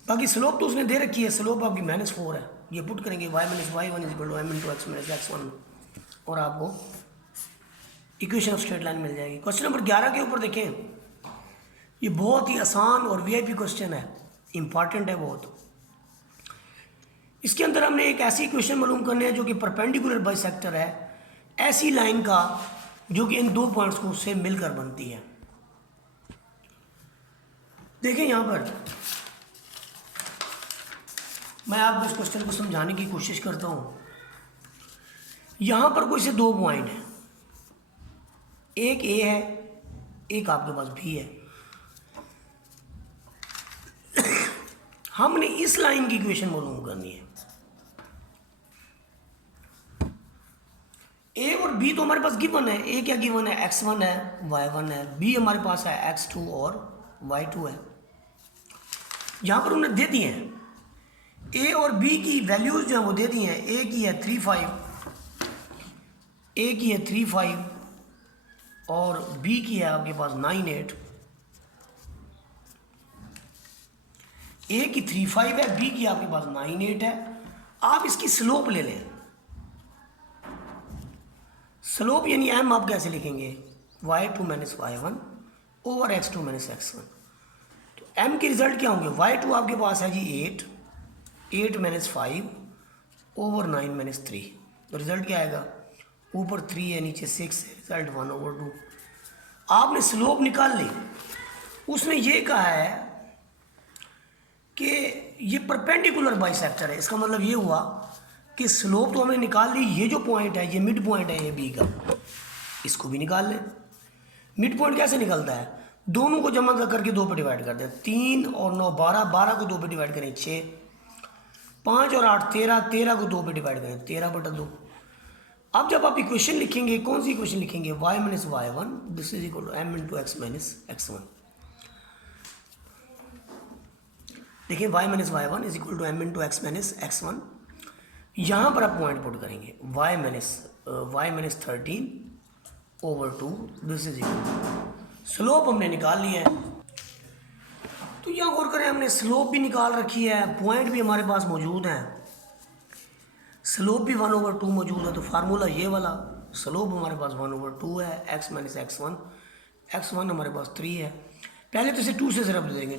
बाकी स्लोप तो उसने दे रखी है, स्लोप आपकी -4 है। ये पुट करेंगे y minus y1 is equal to m into X minus x1 और आपको इक्वेशन ऑफ स्ट्रेट लाइन मिल जाएगी। क्वेश्चन नंबर 11 के ऊपर देखें, ये बहुत ही आसान और वीआईपी क्वेश्चन है, इंपॉर्टेंट है बहुत। इसके अंदर हमने एक ऐसी इक्वेशन मालूम करनी है जो कि परपेंडिकुलर बाइसेक्टर है ऐसी लाइन का जो कि इन दो पॉइंट्स को से मिलकर बनती है। देखें यहाँ पर मैं आपको इस क्वेश्चन को समझाने की कोशिश करता हूँ। यहाँ पर कोई से दो पॉइंट हैं, एक ए है, एक आपके पास बी है। हमने इस लाइन की इक्वेशन मालूम करनी है। ए और बी तो हमारे पास गिवन है। ए क्या गिवन है, x1 है, y1 है। बी हमारे पास है x2 और y2 है। यहाँ पर उन्हें दे दिए हैं ए और बी की वैल्यूज जो है वो दे दी हैं। ए की है 3,5, ए की है 3,5 और बी की है आपके पास 9,8। ए की 3,5 है, बी की आपके पास 9,8 है। आप इसकी स्लोप ले लें। स्लोप यानी m आप कैसे लिखेंगे, y2 minus y1 over x2 minus x1। तो m के रिजल्ट क्या होंगे, y2 आपके पास है जी 8 माइनस 5 ओवर 9 माइनस 3। तो रिजल्ट क्या आएगा, ऊपर 3 है नीचे 6 है, रिजल्ट 1/2। आपने स्लोप निकाल ली। उसने ये कहा है कि ये परपेंडिकुलर बाइसेक्टर है। इसका मतलब ये हुआ कि स्लोप तो हमने निकाल ली, ये जो पॉइंट है ये मिड पॉइंट है ये बी का, इसको भी निकाल लें। मिड पॉइंट कैसे निकलता है, दोनों को जमा करके 2 पे डिवाइड कर दें। 3 और 9 12, 12 को 2 पे डिवाइड करें 6, 5 और 8 13, 13 को 2 पे डिवाइड करें 13/2। अब जब आप इक्वेशन लिखेंगे, कौन सी इक्वेशन लिखेंगे, y minus y1 this is equal to m into X minus x1। देखिए y minus y1 is equal to m into X minus x1। यहाँ पर आप पॉइंट पुट करेंगे y minus 13 over 2 this is equal. Slope हमने निकाल लिया है। तो यहाँ गौर करें, हमने स्लोप भी निकाल रखी है, पॉइंट भी हमारे पास मौजूद है, स्लोप भी 1/2 मौजूद है। तो फार्मूला ये वाला, स्लोप हमारे पास 1/2 है, x माइनस x1 हमारे पास 3 है। पहले तो इसे 2 से सिर्फ दे देंगे,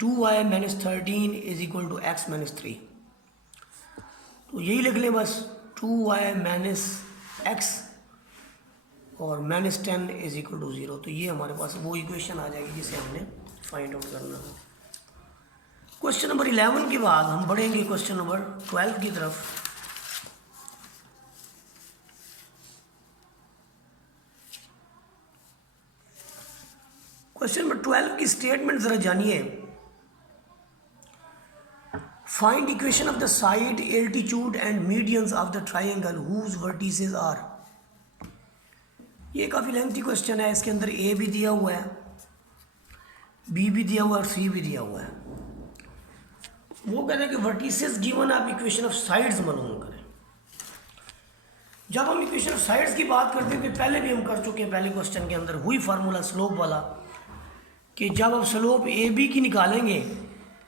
2y minus 13 is equal to x minus 3। तो यही लिख लें बस, 2y माइनस x और माइनस 10 इज इक्वल टू 0। तो ये हमारे पास वो इक्वेशन आ जाएगी जिसे हमने फाइंड आउट करना है। क्वेश्चन नंबर 11 के बाद हम बढ़ेंगे क्वेश्चन नंबर 12 की तरफ। क्वेश्चन नंबर 12 की स्टेटमेंट जरा जानिए। Find equation of the side, altitude and medians of the triangle whose vertices are. ये काफ़ी लेंथी क्वेश्चन है। इसके अंदर ए भी दिया हुआ है, बी भी दिया हुआ है और सी भी दिया हुआ है। वो कहते हैं कि वर्टिसेस गिवन, आप इक्वेशन ऑफ साइड्स मालूम करें। जब हम इक्वेशन ऑफ साइड्स की बात करते हैं तो पहले भी हम कर चुके हैं, पहले क्वेश्चन के अंदर हुई फार्मूला स्लोप वाला कि जब आप स्लोप ए बी की निकालेंगे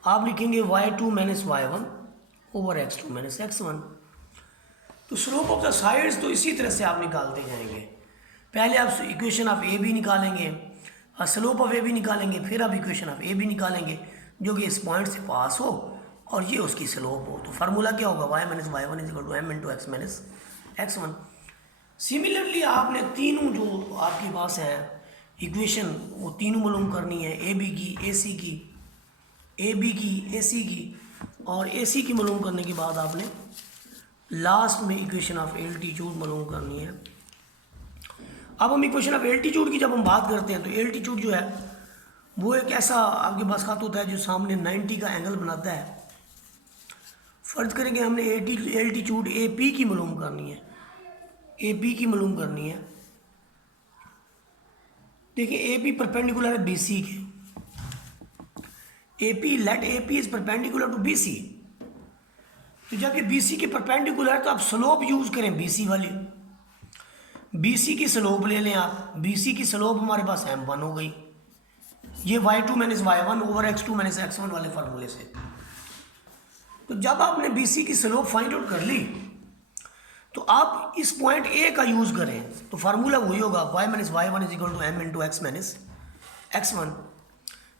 आप लिखेंगे y2 minus y1 over x2 minus x1। तो स्लोप ऑफ द साइड्स तो इसी तरह से आप निकालते जाएंगे। पहले आप इक्वेशन ऑफ ए बी निकालेंगे, स्लोप ऑफ ए बी निकालेंगे, फिर आप इक्वेशन ऑफ ए बी निकालेंगे जो कि इस पॉइंट से पास हो और ये उसकी स्लोप हो। तो फार्मूला क्या होगा, y minus y1 is equal to m into X minus x1। Similarly आपने तीनों जो आपके पास है इक्वेशन वो तीनों मालूम करनी है, ए बी की, ए सी की, ए बी की, ए सी की, और ए सी की मालूम करने के बाद आपने लास्ट में इक्वेशन ऑफ एल्टीट्यूड मालूम करनी है। अब हम इक्वेशन ऑफ एल्टीट्यूड की जब हम बात करते हैं तो एल्टीट्यूड जो है वो एक ऐसा आपके पास खत होता है जो सामने 90 का एंगल बनाता है। फर्ज करेंगे हमने एल्टीट्यूड ए पी की मालूम करनी है, ए पी की मालूम करनी है। देखिए ए पी परपेंडिकुलर है बी सी के, A P let A P is perpendicular to B C. तो जब ये बी सी के परपेंडिकुलर है तो आप स्लोप यूज करें बी सी वाली, बी सी की स्लोप ले लें आप। बी सी की स्लोप हमारे पास m1 हो गई, ये y2 minus y1 over x2 minus x1 वाले फार्मूले से। तो जब आपने बी सी की स्लोप फाइंड आउट कर ली तो आप इस पॉइंट ए का यूज करें तो फार्मूला वही होगा y minus y1 is equal to m into X minus x1।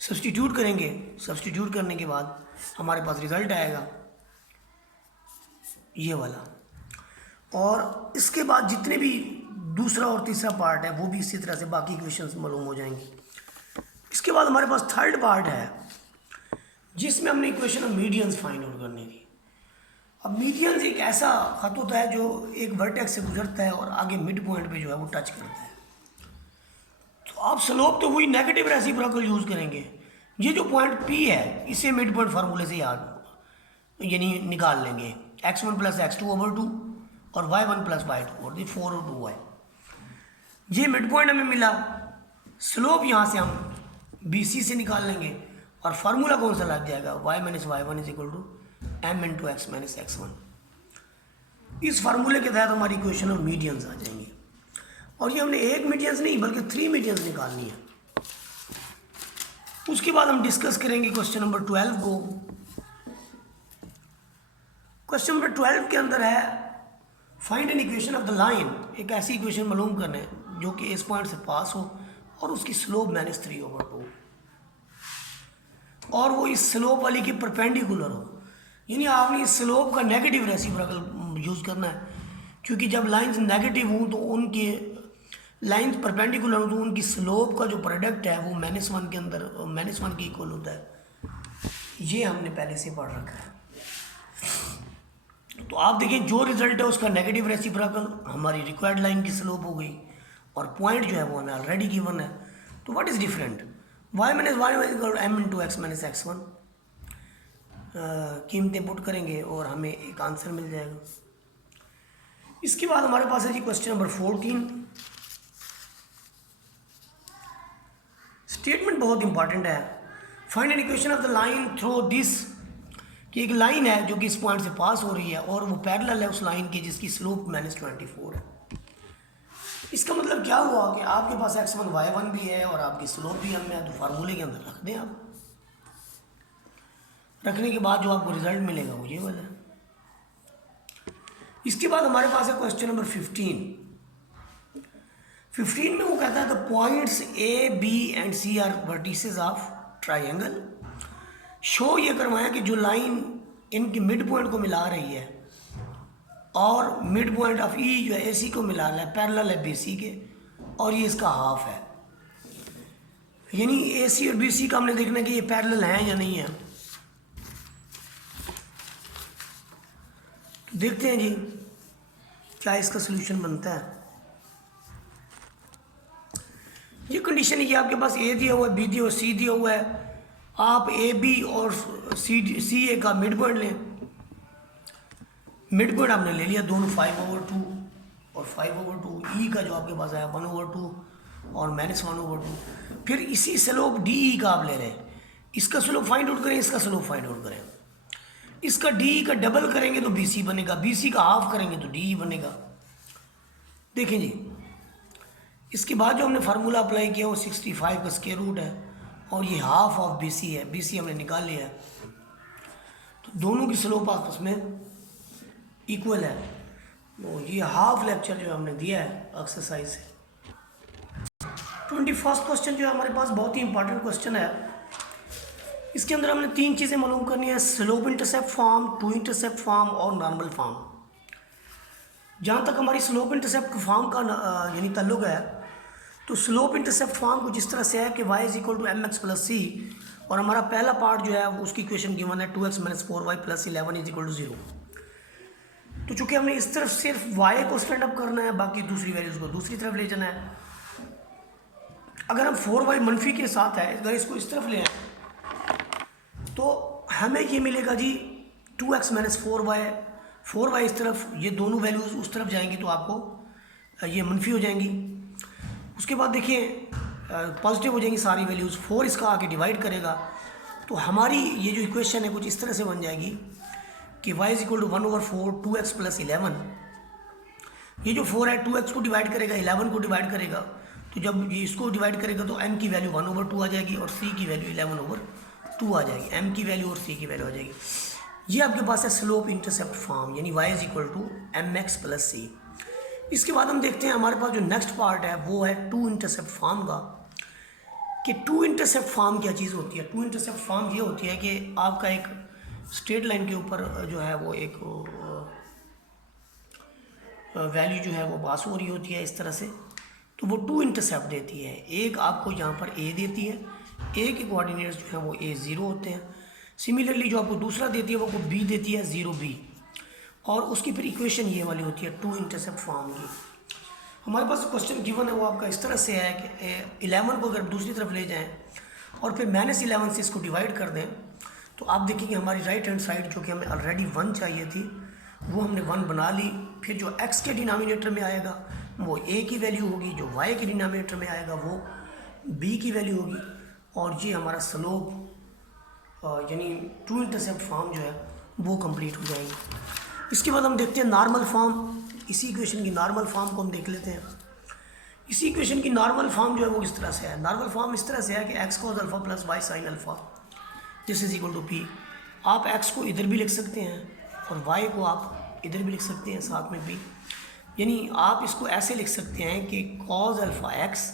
Substitute करेंगे, सब्सटीट्यूट करने के बाद हमारे पास रिजल्ट आएगा ये वाला। और इसके बाद जितने भी दूसरा और तीसरा पार्ट है वो भी इसी तरह से बाकी इक्वेशंस मालूम हो जाएंगी। इसके बाद हमारे पास थर्ड पार्ट है जिसमें हमने equation of medians find out करनी थी। अब मीडियंस एक ऐसा खत होता है जो एक वर्टेक्स से गुजरता है और आगे मिड पॉइंट पे जो है वो टच करता है। तो आप स्लोप तो वही नेगेटिव रेसिप्रोकल यूज़ करेंगे। ये जो पॉइंट पी है इसे मिड पॉइंट फार्मूले से याद यानी निकाल लेंगे, x1 प्लस x2 ओवर 2 और y1 प्लस y2 और 4 और 2y। ये मिड पॉइंट हमें मिला। स्लोप यहाँ से हम बी सी से निकाल लेंगे और फार्मूला कौन सा लग जाएगा, y minus y1 is equal to m into X minus x1। इस फार्मूले के तहत हमारी इक्वेशन ऑफ मीडियंस आ जाएंगे। और ये हमने एक मीडियंस नहीं बल्कि 3 मीडियंस निकालनी है। उसके बाद हम डिस्कस करेंगे क्वेश्चन नंबर 12 को। क्वेश्चन नंबर 12 के अंदर है find an equation of the line. एक ऐसी इक्वेशन मालूम करना है जो कि इस पॉइंट से पास हो और उसकी स्लोप -3 ओवर 2 और वो इस स्लोप वाली की परपेंडिकुलर हो। यानी आपने इस स्लोप का नेगेटिव रेसिप्रोकल यूज़ करना है, क्योंकि जब लाइंस नेगेटिव हों तो उनके लाइंस परपेंडिकुलर हो तो उनकी स्लोप का जो प्रोडक्ट है वो -1 के अंदर -1 के इक्वल होता है। ये हमने पहले से पढ़ रखा है। तो आप देखिए जो रिजल्ट है उसका नेगेटिव रेसिप्रोकल हमारी रिक्वायर्ड लाइन की स्लोप हो गई और पॉइंट जो है वो हमें ऑलरेडी गिवन है। तो what is different, y minus y m into X minus x1। कीमतें पुट करेंगे और हमें एक आंसर मिल जाएगा। इसके बाद हमारे पास है जी क्वेश्चन नंबर 14। स्टेटमेंट बहुत इंपॉर्टेंट है। Find an equation of the line through this, कि एक लाइन है जो कि इस पॉइंट से पास हो रही है और वो पैरेलल है उस लाइन की जिसकी स्लोप -24 है। इसका मतलब क्या हुआ कि आपके पास x1 y1 भी है और आपकी स्लोप भी हम है, तो फार्मूले के अंदर रख दें आप। रखने के बाद जो आपको रिजल्ट मिलेगा वो ये वाला है। इसके बाद हमारे पास है क्वेश्चन नंबर 15। 15 में वो कहता है the points A B and C are vertices of triangle. Show ये करवाया कि जो लाइन इनके मिड पॉइंट को मिला रही है और मिड पॉइंट ऑफ ई जो है ए सी को मिला रहा है, पैरेलल है बी सी के और ये इसका हाफ है। यानी ए सी और बी सी का हमने देखना कि ये पैरेलल हैं या नहीं है। तो देखते हैं जी क्या इसका सोल्यूशन बनता है। ये कंडीशन है कि आपके पास ए दिया हुआ है, बी दिया हुआ, सी दिया हुआ है। आप ए बी और सी ए का मिड पॉइंट लें। मिड पॉइंट आपने ले लिया दोनों 5/2 और 5/2। ई का जो आपके पास है 1/2 और -1/2। फिर इसी स्लोप डी ई का आप ले रहे हैं। इसका स्लोप फाइंड आउट करें, इसका स्लोप फाइंड आउट करें। इसका डी ई का डबल करेंगे तो बी सी बनेगा, बी सी का हाफ करेंगे तो डी ई बनेगा। देखें जी, इसके बाद जो हमने फार्मूला अप्लाई किया वो 65 का स्क्वायर रूट है और ये हाफ ऑफ बी सी है, बी सी हमने निकाल लिया है, तो दोनों की स्लोप आपस में इक्वल है। तो ये हाफ लेक्चर जो हमने दिया है एक्सरसाइज से। 21st क्वेश्चन जो है हमारे पास बहुत ही इंपॉर्टेंट क्वेश्चन है। इसके अंदर हमने 3 चीज़ें मालूम करनी है, slope intercept form, two intercept form और नॉर्मल फॉर्म। जहाँ तक हमारी स्लोप इंटरसेप्ट फॉर्म का यानी ताल्लुक है, तो स्लोप इंटरसेप्ट फॉर्म को जिस तरह से है कि y is equal to m x plus c, और हमारा पहला पार्ट जो है उसकी इक्वेशन गिवन है 2x minus 4y plus 11 is equal to 0। तो चूँकि हमने इस तरफ सिर्फ y को स्टैंड अप करना है, बाकी दूसरी वैल्यूज़ को दूसरी तरफ ले जाना है। अगर हम 4y मनफी के साथ है, अगर इसको इस तरफ ले आए तो हमें ये मिलेगा जी 2x माइनस 4y इस तरफ, ये दोनों वैल्यूज़ उस तरफ जाएंगी तो आपको ये मनफी हो जाएंगी। उसके बाद देखिए पॉजिटिव हो जाएंगी सारी वैल्यूज़, 4 इसका आके डिवाइड करेगा, तो हमारी ये जो इक्वेशन है कुछ इस तरह से बन जाएगी कि y is equal to 1/4 2x plus 11। ये जो 4 है 2x को डिवाइड करेगा, 11 को डिवाइड करेगा, तो जब ये इसको डिवाइड करेगा तो m की वैल्यू 1/2 आ जाएगी और c की वैल्यू 11/2 आ जाएगी, m की वैल्यू और c की वैल्यू आ जाएगी। ये आपके पास है स्लोप इंटरसेप्ट फॉर्म, यानी y is equal to m x plus c. इसके बाद हम देखते हैं हमारे पास जो नेक्स्ट पार्ट है वो है टू इंटरसेप्ट फॉर्म का, कि टू इंटरसेप्ट फॉर्म क्या चीज़ होती है। टू इंटरसेप्ट फॉर्म ये होती है कि आपका एक स्ट्रेट लाइन के ऊपर जो है वो एक वैल्यू जो है वो पास हो रही होती है इस तरह से, तो वो टू इंटरसेप्ट देती है। एक आपको यहाँ पर ए देती है, ए के कोऑर्डिनेट्स जो है वो A0 होते हैं। सिमिलरली जो आपको दूसरा देती है वो आपको बी देती है 0B, और उसकी फिर इक्वेशन ये वाली होती है टू इंटरसेप्ट फॉर्म की। हमारे पास क्वेश्चन गिवन है वो आपका इस तरह से है कि 11 को अगर दूसरी तरफ ले जाएं और फिर -11 से इसको डिवाइड कर दें, तो आप देखेंगे हमारी राइट हैंड साइड जो कि हमें ऑलरेडी 1 चाहिए थी वो हमने 1 बना ली। फिर जो x के डिनोमिनेटर में आएगा वो a की वैल्यू होगी, जो y के डिनोमिनेटर में आएगा वो b की वैल्यू होगी, और ये हमारा स्लोप यानी टू इंटरसेप्ट फॉर्म जो है वो कंप्लीट हो जाएगी। इसके बाद हम देखते हैं नॉर्मल फॉर्म। इसी इक्वेशन की नॉर्मल फॉर्म को हम देख लेते हैं। इसी इक्वेशन की नॉर्मल फॉर्म जो है वो इस तरह से है। नॉर्मल फॉर्म इस तरह से है कि x cos alpha plus y sin alpha this is equal to p। आप x को इधर भी लिख सकते हैं और y को आप इधर भी लिख सकते हैं साथ में p, यानी आप इसको ऐसे लिख सकते हैं कि cos alpha x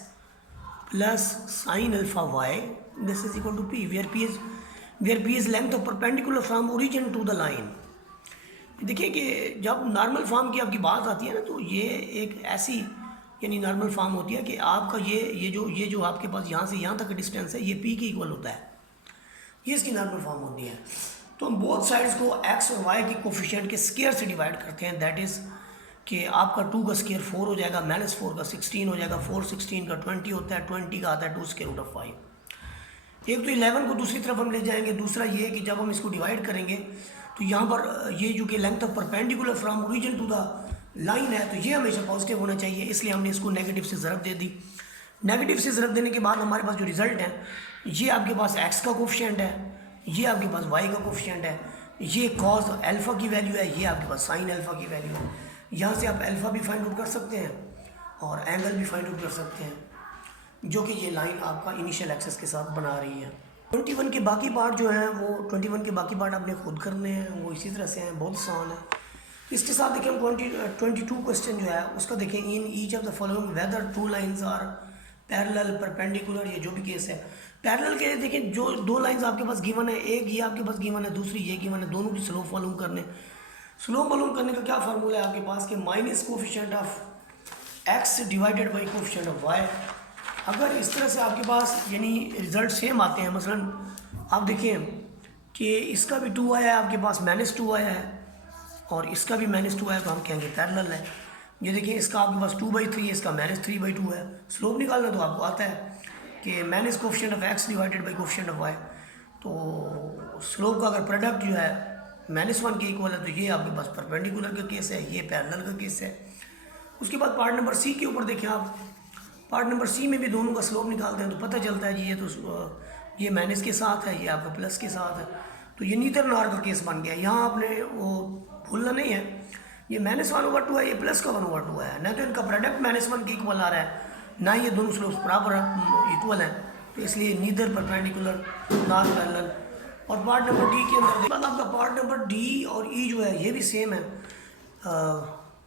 plus sin alpha y this is equal to p, where p is length of perpendicular from origin to the line. देखिए कि जब नॉर्मल फॉर्म की आपकी बात आती है ना, तो ये एक ऐसी यानी नॉर्मल फॉर्म होती है कि आपका ये जो आपके पास यहाँ से यहाँ तक का डिस्टेंस है ये p के इक्वल होता है, ये इसकी नॉर्मल फॉर्म होती है। तो हम बोथ साइड्स को x और y के कोफिशिएंट के स्क्वायर से डिवाइड करते हैं, दैट इज़ कि आपका 2 का स्क्वायर 4 हो जाएगा, -4 का 16 हो जाएगा, 4 16 का 20 होता है, 20 का आता है 2 स्क्वायर रूट ऑफ 5। एक तो 11 को दूसरी तरफ हम ले जाएंगे, दूसरा ये कि जब हम इसको डिवाइड करेंगे तो यहाँ पर ये जो कि length of perpendicular from origin to the line है, तो ये हमेशा पॉजिटिव होना चाहिए, इसलिए हमने इसको नेगेटिव से ज़रब दे दी। नेगेटिव से ज़रब देने के बाद हमारे पास जो रिजल्ट है, ये आपके पास x का कोफिशिएंट है, ये आपके पास y का कोफिशिएंट है, ये cos अल्फ़ा की वैल्यू है, ये आपके पास sin अल्फ़ा की वैल्यू है। यहाँ से आप अल्फ़ा भी फाइंड आउट कर सकते हैं और एंगल भी फाइंड आउट कर सकते हैं, जो कि ये लाइन आपका इनिशियल एक्सेस के साथ बना रही है। 21 के बाकी पार्ट जो हैं वो 21 के बाकी पार्ट आपने खुद करने हैं, वो इसी तरह से हैं, बहुत आसान है। इसके साथ देखिए हम 22 क्वेश्चन जो है उसका देखें, in each of the following whether two lines are parallel perpendicular, ये जो भी केस है पैरेलल के, देखें जो दो लाइंस आपके पास गिवन है, एक ये आपके पास गिवन है, दूसरी ये गिवन है, दोनों की स्लोप मालूम करने। स्लोप मालूम करने का क्या फार्मूला है आपके पास कि minus coefficient of x divided by coefficient of y। अगर इस तरह से आपके पास यानी रिजल्ट सेम आते हैं, मसलन आप देखें कि इसका भी 2 आया है, आपके पास -2 आया है और इसका भी -2 आया, तो हम कहेंगे पैरेलल है। ये देखिए इसका आपके पास 2/3 है, इसका -3/2 है। स्लोप निकालना तो आपको आता है कि minus coefficient of x divided by coefficient of y, तो स्लोप का अगर प्रोडक्ट जो है -1 के इक्वल है तो ये आपके पास परपेंडिकुलर का केस है, ये पैरेलल का केस है। उसके बाद पार्ट नंबर सी के ऊपर देखें आप, पार्ट नंबर सी में भी दोनों का स्लोप निकालते हैं तो पता चलता है जी ये तो ये माइनस के साथ है, ये आपका प्लस के साथ है, तो ये नीदर नॉर का केस बन गया। यहाँ आपने वो भूलना नहीं है ये -1/2 है, ये +1/2 है, ना तो इनका प्रोडक्ट -1 के इक्वल आ रहा है, ना ये दोनों स्लोप्स बराबर इक्वल हैं, तो इसलिए नीदर परपेंडिकुलर नॉट पैरेलल। और पार्ट नंबर डी के अंदर बाद आपका पार्ट नंबर डी और ई जो है ये भी सेम है,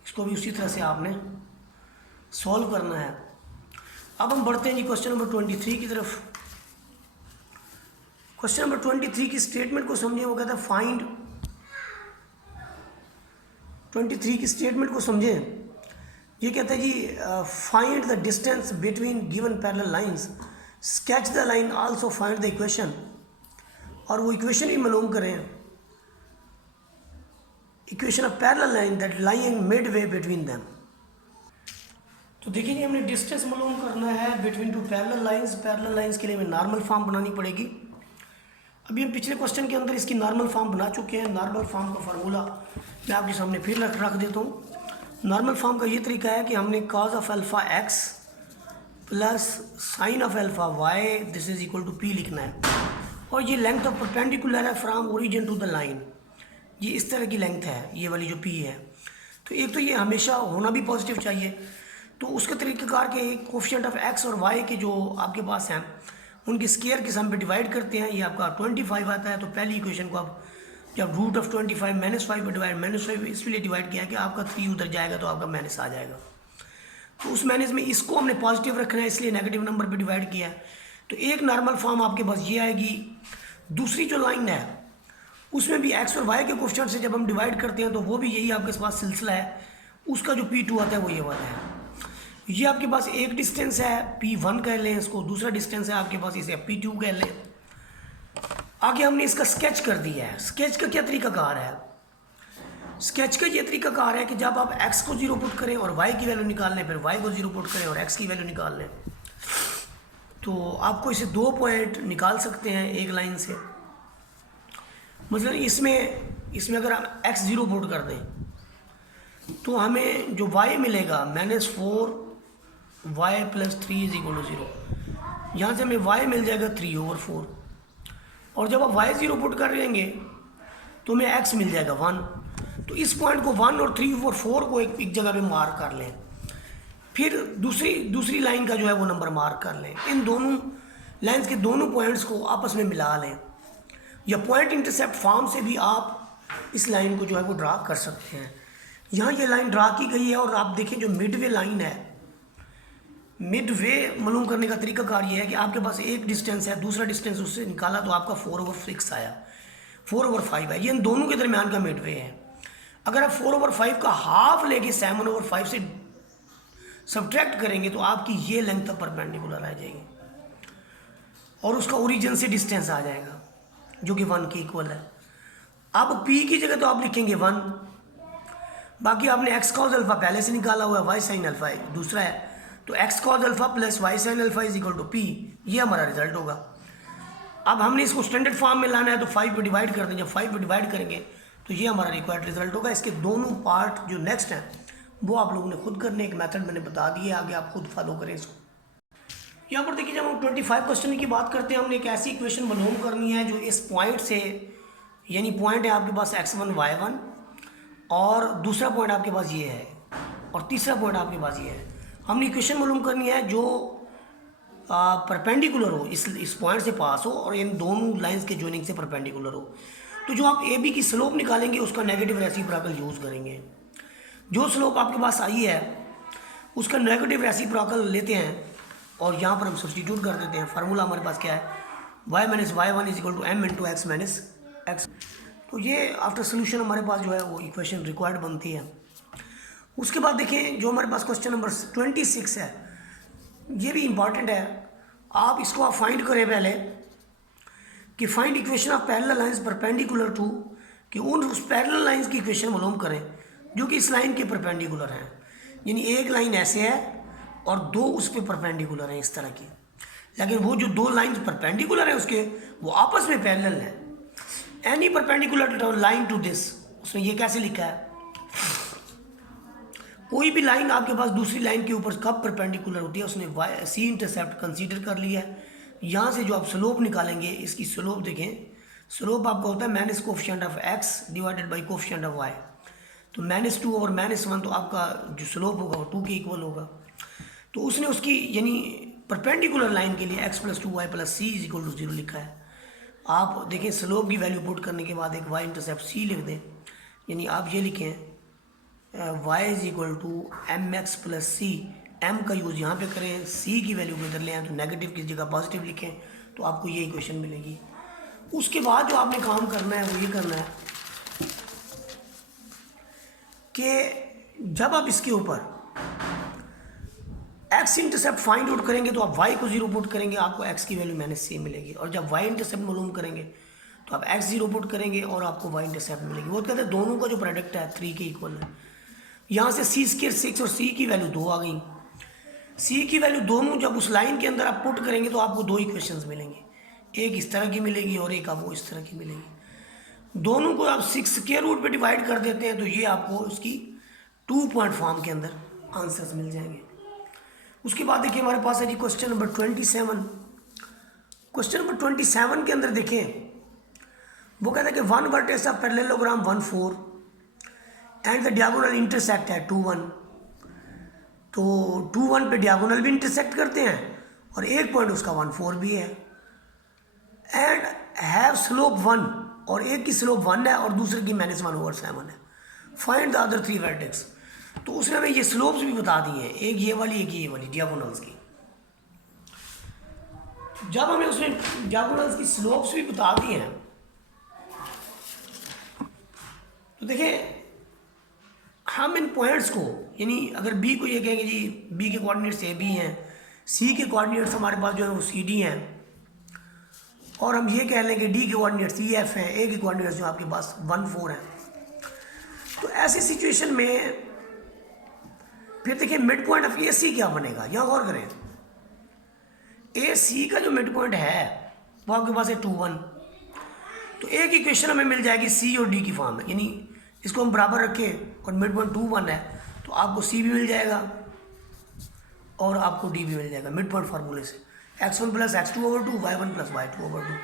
इसको भी उसी तरह से आपने सॉल्व करना है। अब हम बढ़ते हैं जी क्वेश्चन नंबर 23 की तरफ। क्वेश्चन नंबर 23 की स्टेटमेंट को समझिए, वो कहता है फाइंड 23 की स्टेटमेंट को समझें। ये कहता है जी find the distance between given parallel lines, sketch the line, also find the equation, और वो इक्वेशन ही मालूम करें, equation of parallel line that lying midway between them. तो देखिए जी हमने डिस्टेंस मालूम करना है between two parallel lines. Parallel lines के लिए हमें नॉर्मल फॉर्म बनानी पड़ेगी। अभी हम पिछले क्वेश्चन के अंदर इसकी नॉर्मल फॉर्म बना चुके हैं। नॉर्मल फॉर्म का फार्मूला मैं आपके सामने फिर रख देता हूँ। नॉर्मल फॉर्म का ये तरीका है कि हमने cos of alpha x plus sin of alpha y this is equal to p लिखना है, और ये लेंथ ऑफ परपेंडिकुलर है from origin to the line, ये इस तरह की लेंथ है, ये वाली जो पी है। तो एक तो ये हमेशा होना भी पॉजिटिव चाहिए, तो उसके तरीक़ेकार के कोफिशिएंट ऑफ एक्स और वाई के जो आपके पास हैं उनके स्केयर के सम पे डिवाइड करते हैं, ये आपका 25 आता है। तो पहली इक्वेशन को आप जब रूट ऑफ 25 -5 पे डिवाइड, -5 इसलिए डिवाइड किया कि आपका 3 उधर जाएगा तो आपका माइनस आ जाएगा। तो उस माइनस में इसको हमने पॉजिटिव रखना है, इसलिए नेगेटिव नंबर पे डिवाइड किया है। तो एक नॉर्मल फॉर्म आपके पास ये आएगी। दूसरी जो लाइन है उसमें भी एक्स और वाई के कोफिशिएंट से जब हम डिवाइड करते हैं तो वो भी यही आपके पास सिलसिला है। उसका जो P2 आता है वो ये वाला है। ये आपके पास एक डिस्टेंस है, P1 कह लें इसको, दूसरा डिस्टेंस है आपके पास, इसे P2 कह लें। आगे हमने इसका स्केच कर दिया है। स्केच का क्या तरीकाकार है? स्केच का ये तरीकाकार है कि जब आप x को 0 पुट करें और y की वैल्यू निकाल लें, फिर y को 0 पुट करें और x की वैल्यू निकाल लें, तो आपको इसे 2 पॉइंट निकाल सकते हैं एक लाइन से। मतलब इसमें अगर आप x 0 पुट कर दें तो हमें जो y मिलेगा -4y + 3 = 0। यहाँ से हमें y मिल जाएगा 3/4, और जब आप y 0 पुट कर लेंगे तो हमें x मिल जाएगा 1। तो इस पॉइंट को 1 और 3/4 को एक जगह पे मार्क कर लें, फिर दूसरी लाइन का जो है वो नंबर मार्क कर लें। इन दोनों लाइंस के दोनों पॉइंट्स को आपस में मिला लें, या पॉइंट इंटरसेप्ट फॉर्म से भी आप इस लाइन को जो है वो ड्रा कर सकते हैं। यहाँ ये लाइन ड्रा की गई है, और आप देखें जो मिड वे लाइन है, मिड वे मालूम करने का तरीकाकार ये है कि आपके पास एक डिस्टेंस है, दूसरा डिस्टेंस उससे निकाला तो आपका 4/6 आया, 4/5 है, ये इन दोनों के दरमियान का मिड वे है। अगर आप 4/5 का हाफ लेके 7/5 से सब्ट्रैक्ट करेंगे तो आपकी ये लेंथ ऑफ परपेंडिकुलर आ जाएगी, और उसका ओरिजिन से डिस्टेंस आ जाएगा जो कि 1 के इक्वल है। अब P की जगह तो आप लिखेंगे 1, बाकी आपने x cos अल्फ़ा पहले से निकाला हुआ है, y sin अल्फ़ा दूसरा है, तो x cos alpha + y sin alpha = P, ये हमारा रिजल्ट होगा। अब हमने इसको स्टैंडर्ड फॉर्म में लाना है, तो 5 पे डिवाइड कर दें। जब 5 पे डिवाइड करेंगे तो ये हमारा रिक्वायर्ड रिजल्ट होगा। इसके दोनों पार्ट जो नेक्स्ट हैं वो आप लोगों ने खुद करने, एक मेथड मैंने बता दिया, आगे आप खुद फॉलो करें इसको। यहाँ पर देखिए जब हम 25 क्वेश्चन की बात करते हैं, हमने एक ऐसी इक्वेशन मालूम करनी है जो इस पॉइंट से, यानी पॉइंट है आपके पास x1 y1, और दूसरा पॉइंट आपके पास ये है, और तीसरा पॉइंट आपके पास ये है। हमने इक्वेशन मालूम करनी है जो परपेंडिकुलर हो, इस पॉइंट से पास हो और इन दोनों लाइंस के जॉइनिंग से परपेंडिकुलर हो। तो जो आप AB की स्लोप निकालेंगे उसका नेगेटिव रेसिप्रोकल यूज़ करेंगे। जो स्लोप आपके पास आई है उसका नेगेटिव रेसिप्रोकल लेते हैं, और यहाँ पर हम सब्स्टिट्यूट कर देते हैं। फार्मूला हमारे पास क्या है, y - y1 = m × x - x। तो ये आफ्टर सोल्यूशन हमारे पास जो है वो इक्वेशन रिक्वायर्ड बनती है। उसके बाद देखें जो हमारे पास क्वेश्चन नंबर 26 है, ये भी इम्पॉर्टेंट है। आप इसको आप फाइंड करें पहले कि find equation of parallel lines perpendicular to, कि उस पैरेलल लाइंस की इक्वेशन मालूम करें जो कि इस लाइन के परपेंडिकुलर हैं। यानी एक लाइन ऐसे है और दो उस पर परपेंडिकुलर हैं इस तरह की, लेकिन वो जो दो लाइंस परपेंडिकुलर हैं उसके वो आपस में पैरेलल हैं। Any perpendicular line to this, उसने ये कैसे लिखा है, कोई भी लाइन आपके पास दूसरी लाइन के ऊपर कब परपेंडिकुलर होती है, उसने सी इंटरसेप्ट कंसीडर कर लिया है। यहाँ से जो आप स्लोप निकालेंगे, इसकी स्लोप देखें, स्लोप आपका होता है minus coefficient of x divided by coefficient of y। तो -2/-1 तो आपका जो स्लोप होगा वो 2 के इक्वल होगा। तो उसने उसकी यानी परपेंडिकुलर लाइन के लिए x + 2y + c = 0 लिखा है। आप देखें स्लोप की वैल्यू पुट करने के बाद एक y इंटरसेप्ट c लिख दें, यानी आप ये लिखें y = mx + c, m का यूज़ यहाँ पे करें, c की वैल्यू को इधर ले आए तो नेगेटिव की जगह पॉजिटिव लिखें, तो आपको ये इक्वेशन मिलेगी। उसके बाद जो आपने काम करना है वो ये करना है कि जब आप इसके ऊपर x इंटरसेप्ट फाइंड आउट करेंगे तो आप y को 0 पुट करेंगे, आपको x की वैल्यू -c मिलेगी। और जब y इंटरसेप्ट मालूम करेंगे तो आप x 0 पुट करेंगे और आपको y इंटरसेप्ट मिलेगी। वो कहते हैं दोनों का जो प्रोडक्ट है 3 के इक्वल है। यहाँ से c² 6 और c की वैल्यू 2 आ गई। c की वैल्यू दोनों जब उस लाइन के अंदर आप पुट करेंगे तो आपको 2 इक्वेशंस मिलेंगी, एक इस तरह की मिलेगी और एक आपको इस तरह की मिलेगी। दोनों को आप 6 पे डिवाइड कर देते हैं तो ये आपको उसकी 2 पॉइंट फॉर्म के अंदर आंसर्स मिल जाएंगे। उसके बाद देखिए हमारे पास है जी क्वेश्चन नंबर 27। क्वेश्चन नंबर 27 के अंदर देखें वो कहता है कि 1 vertex of parallelogram 1 4 and the diagonal intersect है 2 1। तो 2 1 पे डायगोनल भी इंटरसेक्ट करते हैं और एक पॉइंट उसका 1 4 भी है। एंड हैव स्लोप 1, और एक की स्लोप 1 है और दूसरे की -1/7 है। Find the other 3 vertex. तो उसने हमें ये स्लोप्स भी बता दी हैं, एक ये वाली एक ये वाली डायगोनल्स की। जब हमें उसने डायगोनल्स की स्लोप्स भी बता दी हैं तो देखिए हम इन पॉइंट्स को, यानी अगर बी को ये कहेंगे जी बी के कोऑर्डिनेट्स ए बी हैं, सी के कोऑर्डिनेट्स हमारे पास जो है वो सी डी हैं, और हम ये कह लेंगे डी के कोऑर्डिनेट्स ई एफ हैं, ए के कोऑर्डिनेट्स जो आपके पास 1 4 हैं। तो ऐसी सिचुएशन में फिर देखिए मिड पॉइंट ऑफ ए सी क्या बनेगा, यहाँ गौर करें। ए सी का जो मिड पॉइंट है वो आपके पास है 2 1। तो एक इक्वेशन हमें मिल जाएगी सी और डी की फॉर्म में, यानी इसको हम बराबर रखें और मिड पॉइंट 2 1 है तो आपको सी भी मिल जाएगा और आपको डी भी मिल जाएगा मिड पॉइंट फार्मूले से, x1 + x2/2 y1 + y2/2।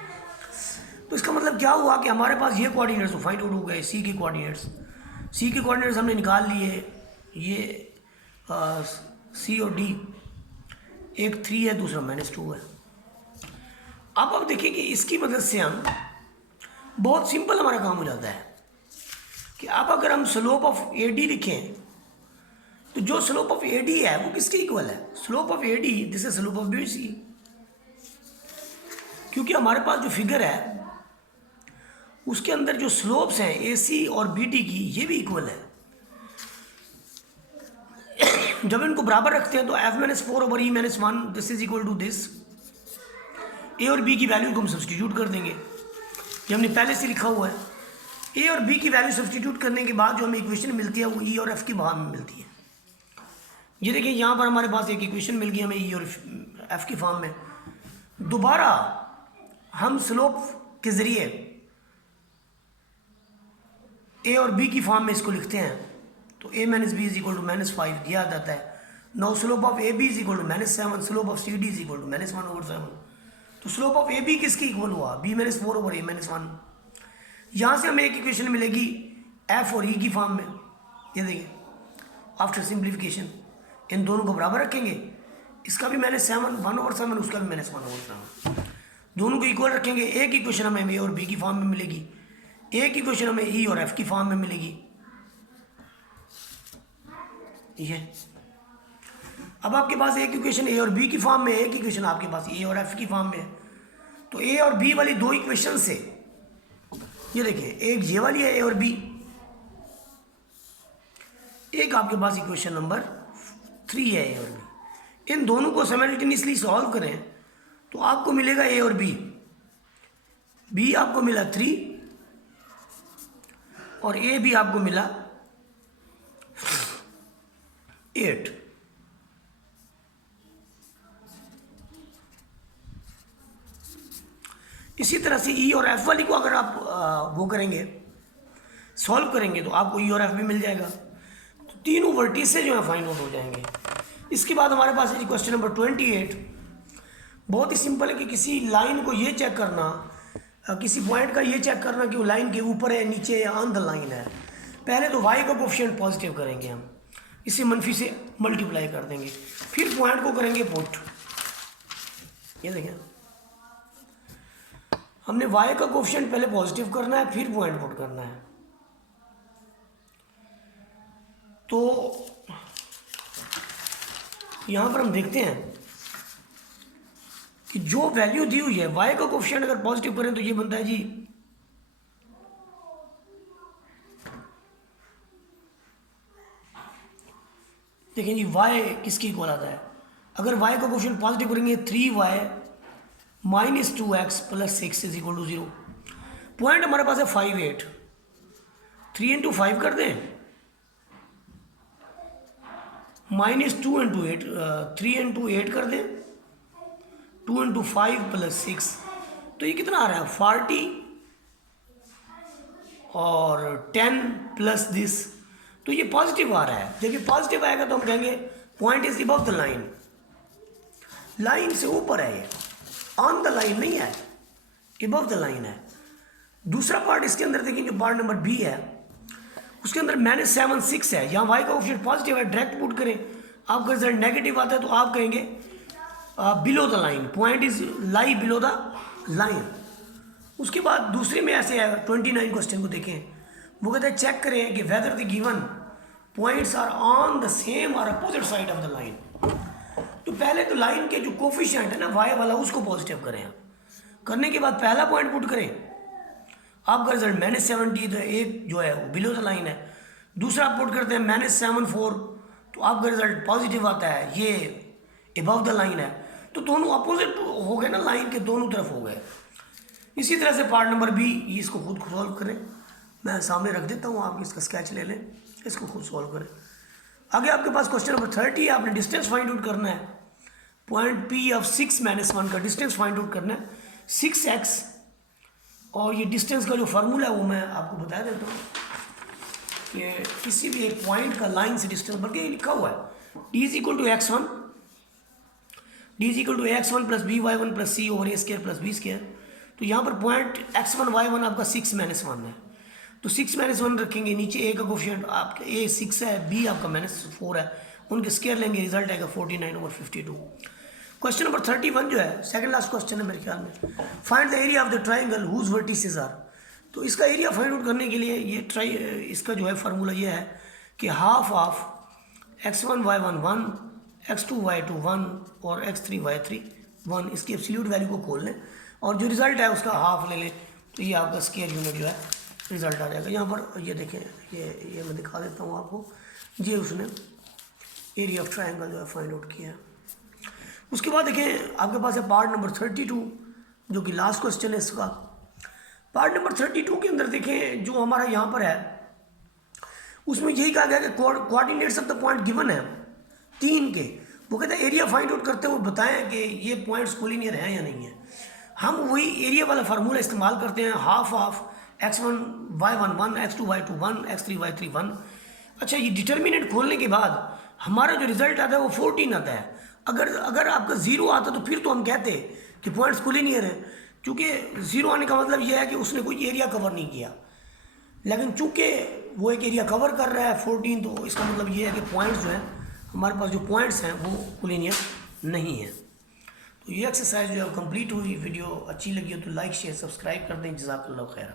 तो इसका मतलब क्या हुआ कि हमारे पास ये कोऑर्डिनेट्स तो फाइंड आउट हो गए, सी के कोऑर्डिनेट्स हमने निकाल लिए। ये सी और डी, एक 3 है दूसरा -2 है। अब देखिए कि इसकी मदद से हम बहुत सिंपल हमारा काम हो जाता है कि अब अगर हम स्लोप ऑफ ए डी लिखें तो जो स्लोप ऑफ ए डी है वो किसके इक्वल है, slope of A D this is slope of B C. क्योंकि हमारे पास जो फिगर है उसके अंदर जो स्लोप्स हैं ए सी और बी डी की ये भी इक्वल है। जब इनको बराबर रखते हैं तो f-4/e-1 this is equal to this. A और बी की वैल्यू को हम सब्सटीट्यूट कर देंगे, ये हमने पहले से लिखा हुआ है। ए और बी की वैल्यू सब्सटीट्यूट करने के बाद जो हमें इक्वेशन मिलती है वो ई और एफ की भाग में मिलती है। ये देखिए यहाँ पर हमारे पास एक इक्वेशन मिल गई हमें ई और एफ की फॉर्म में। दोबारा हम स्लोप के ज़रिए ए और बी की फॉर्म में इसको लिखते हैं तो a - b = -5 दिया जाता है। Now slope of A B = -7, slope of C D = -1/7। तो स्लोप ऑफ ए बी किसके इक्वल हुआ, b - 4/a-1। यहाँ से हमें एक इक्वेशन मिलेगी f और e की फॉर्म में। ये देखिए आफ्टर सिंप्लीफिकेशन इन दोनों को बराबर रखेंगे, इसका भी -7 1/7, उसका भी -1/7, दोनों को इक्वल रखेंगे। एक इक्वेशन हमें ए और बी की फॉर्म में मिलेगी, एक इक्वेशन हमें ई और एफ की फॉर्म में मिलेगी। ये अब आपके पास एक इक्वेशन ए और बी की फॉर्म में, एक इक्वेशन आपके पास ए और एफ की फॉर्म में है। तो ए और बी वाली दो इक्वेशन से ये देखिए एक ये वाली है ए और बी, एक आपके पास इक्वेशन नंबर 3 है ए और बी। इन दोनों को साइमल्टेनियसली सॉल्व करें तो आपको मिलेगा ए और बी आपको मिला 3 और ए भी आपको मिला 8। इसी तरह से ई और एफ वाली को अगर आप वो करेंगे सॉल्व करेंगे तो आपको ई और एफ भी मिल जाएगा। तो तीनों वर्टिसेस जो है फाइंड आउट हो जाएंगे। इसके बाद हमारे पास है क्वेश्चन नंबर 28। बहुत ही सिंपल है कि किसी लाइन को ये चेक करना, किसी पॉइंट का ये चेक करना कि वो लाइन के ऊपर है नीचे या ऑन द लाइन है। पहले तो y का कोफिशिएंट पॉजिटिव करेंगे हम, इसे मनफी से मल्टीप्लाई कर देंगे, फिर पॉइंट को करेंगे पुट। ये देखें, हमने y का कोफिशिएंट पहले पॉजिटिव करना है, फिर पॉइंट पुट करना है। तो यहां पर हम देखते हैं कि जो वैल्यू दी हुई है y का कोफिशिएंट अगर पॉजिटिव करें तो ये बनता है जी देखिए जी y किसकी इक्वल आता है, अगर y का कोफिशिएंट पॉजिटिव करेंगे 3y minus 2x plus 6 is equal to 0। Point हमारे पास है 5 8, 3 इंटू 5 कर दें, माइनस 2 इंटू 8, 3 इंटू 8 कर दें, 2 इंटू 5 प्लस 6, तो ये कितना आ रहा है 40 और 10 प्लस दिस, तो ये पॉजिटिव आ रहा है। जब ये पॉजिटिव आएगा तो हम कहेंगे point is above the line, line से ऊपर है, ये ऑन द लाइन नहीं है, अबव द लाइन है। दूसरा पार्ट इसके अंदर देखिए, जो पार्ट नंबर बी है उसके अंदर -7 6 है, यहाँ y का ऑप्शन पॉजिटिव है, डायरेक्ट पुट करें, आपका रिजल्ट नेगेटिव आता है तो आप कहेंगे below the line, point is lie below the line. उसके बाद दूसरे में ऐसे है, 29 क्वेश्चन को देखें, वो कहते हैं चेक करें कि whether the given points are on the same और opposite side of the line. तो पहले तो लाइन के जो कोफिशिएंट है ना y वाला, उसको पॉजिटिव करें आप, करने के बाद पहला पॉइंट पुट करें, आपका रिजल्ट -70, तो एक जो है वो बिलो द लाइन है। दूसरा पुट करते हैं -74, तो आपका रिजल्ट पॉजिटिव आता है, ये अबव द लाइन है। तो दोनों अपोजिट हो गए ना, लाइन के दोनों तरफ हो गए। इसी तरह से पार्ट नंबर बी, इसको खुद सॉल्व करें, मैं सामने रख देता हूँ, आप इसका स्केच ले लें, इसको खुद सॉल्व करें। आगे आपके पास क्वेश्चन नंबर 30, आपने डिस्टेंस फाइंड आउट करना है, पॉइंट पी ऑफ 6 - 1 का डिस्टेंस फाइंड आउट करना है, 6x, और ये डिस्टेंस का जो फार्मूला है वो मैं आपको बता देता हूँ कि किसी भी एक पॉइंट का लाइन से डिस्टेंस, बल्कि ये लिखा हुआ है d is equal to x1, d is equal to x1 plus by1 plus c over a² plus b²। तो यहाँ पर पॉइंट x1 y1 आपका 6 - 1 है, तो 6 - 1 रखेंगे, नीचे a का कोफिशिएंट आपका a 6 है, b आपका -4 है, उनके स्क्वायर लेंगे, रिजल्ट आएगा 49 ओवर 52। क्वेश्चन नंबर 31 जो है सेकंड लास्ट क्वेश्चन है मेरे ख्याल में, find the area of the triangle whose vertices are. तो इसका एरिया फाइंड आउट करने के लिए ये इसका जो है फार्मूला ये है कि half of x1 y1 1, x2 y2 1 और x3 y3 1, इसकी एब्सोल्यूट वैल्यू को खोल लें और जो रिजल्ट है उसका हाफ ले लें, तो ये आपका स्क्वायर यूनिट जो है रिजल्ट आ जाएगा। यहाँ पर ये देखें, ये मैं दिखा देता हूँ आपको, ये उसने एरिया ऑफ ट्राइंगल जो है फाइंड आउट किया है। उसके बाद देखें आपके पास है पार्ट नंबर 32, जो कि लास्ट क्वेश्चन है इसका। पार्ट नंबर 32 के अंदर देखें, जो हमारा यहाँ पर है उसमें यही कहा गया कि coordinates of the point given है 3 के, वो कहते हैं एरिया फाइंड आउट करते हुए बताएं कि ये पॉइंट्स कोलिनियर हैं या नहीं है। हम वही एरिया वाला फार्मूला इस्तेमाल करते हैं, half of x1 y1 1, x2 y2 1, x3 y3 1। अच्छा, ये डिटर्मिनेंट खोलने के बाद हमारा जो रिजल्ट आता है वो 14 आता है। अगर आपका 0 आता तो फिर तो हम कहते कि पॉइंट्स कोलिनियर हैं, क्योंकि 0 आने का मतलब यह है कि उसने कोई एरिया कवर नहीं किया, लेकिन चूंकि वो एक एरिया कवर कर रहा है 14, तो इसका मतलब ये है कि पॉइंट्स जो हैं, हमारे पास जो पॉइंट्स हैं वो कोलिनियर नहीं है। तो ये एक्सरसाइज जो है कंप्लीट हुई। वीडियो अच्छी लगी हो तो लाइक शेयर सब्सक्राइब कर दें। जज़ाकल्लाह खैर।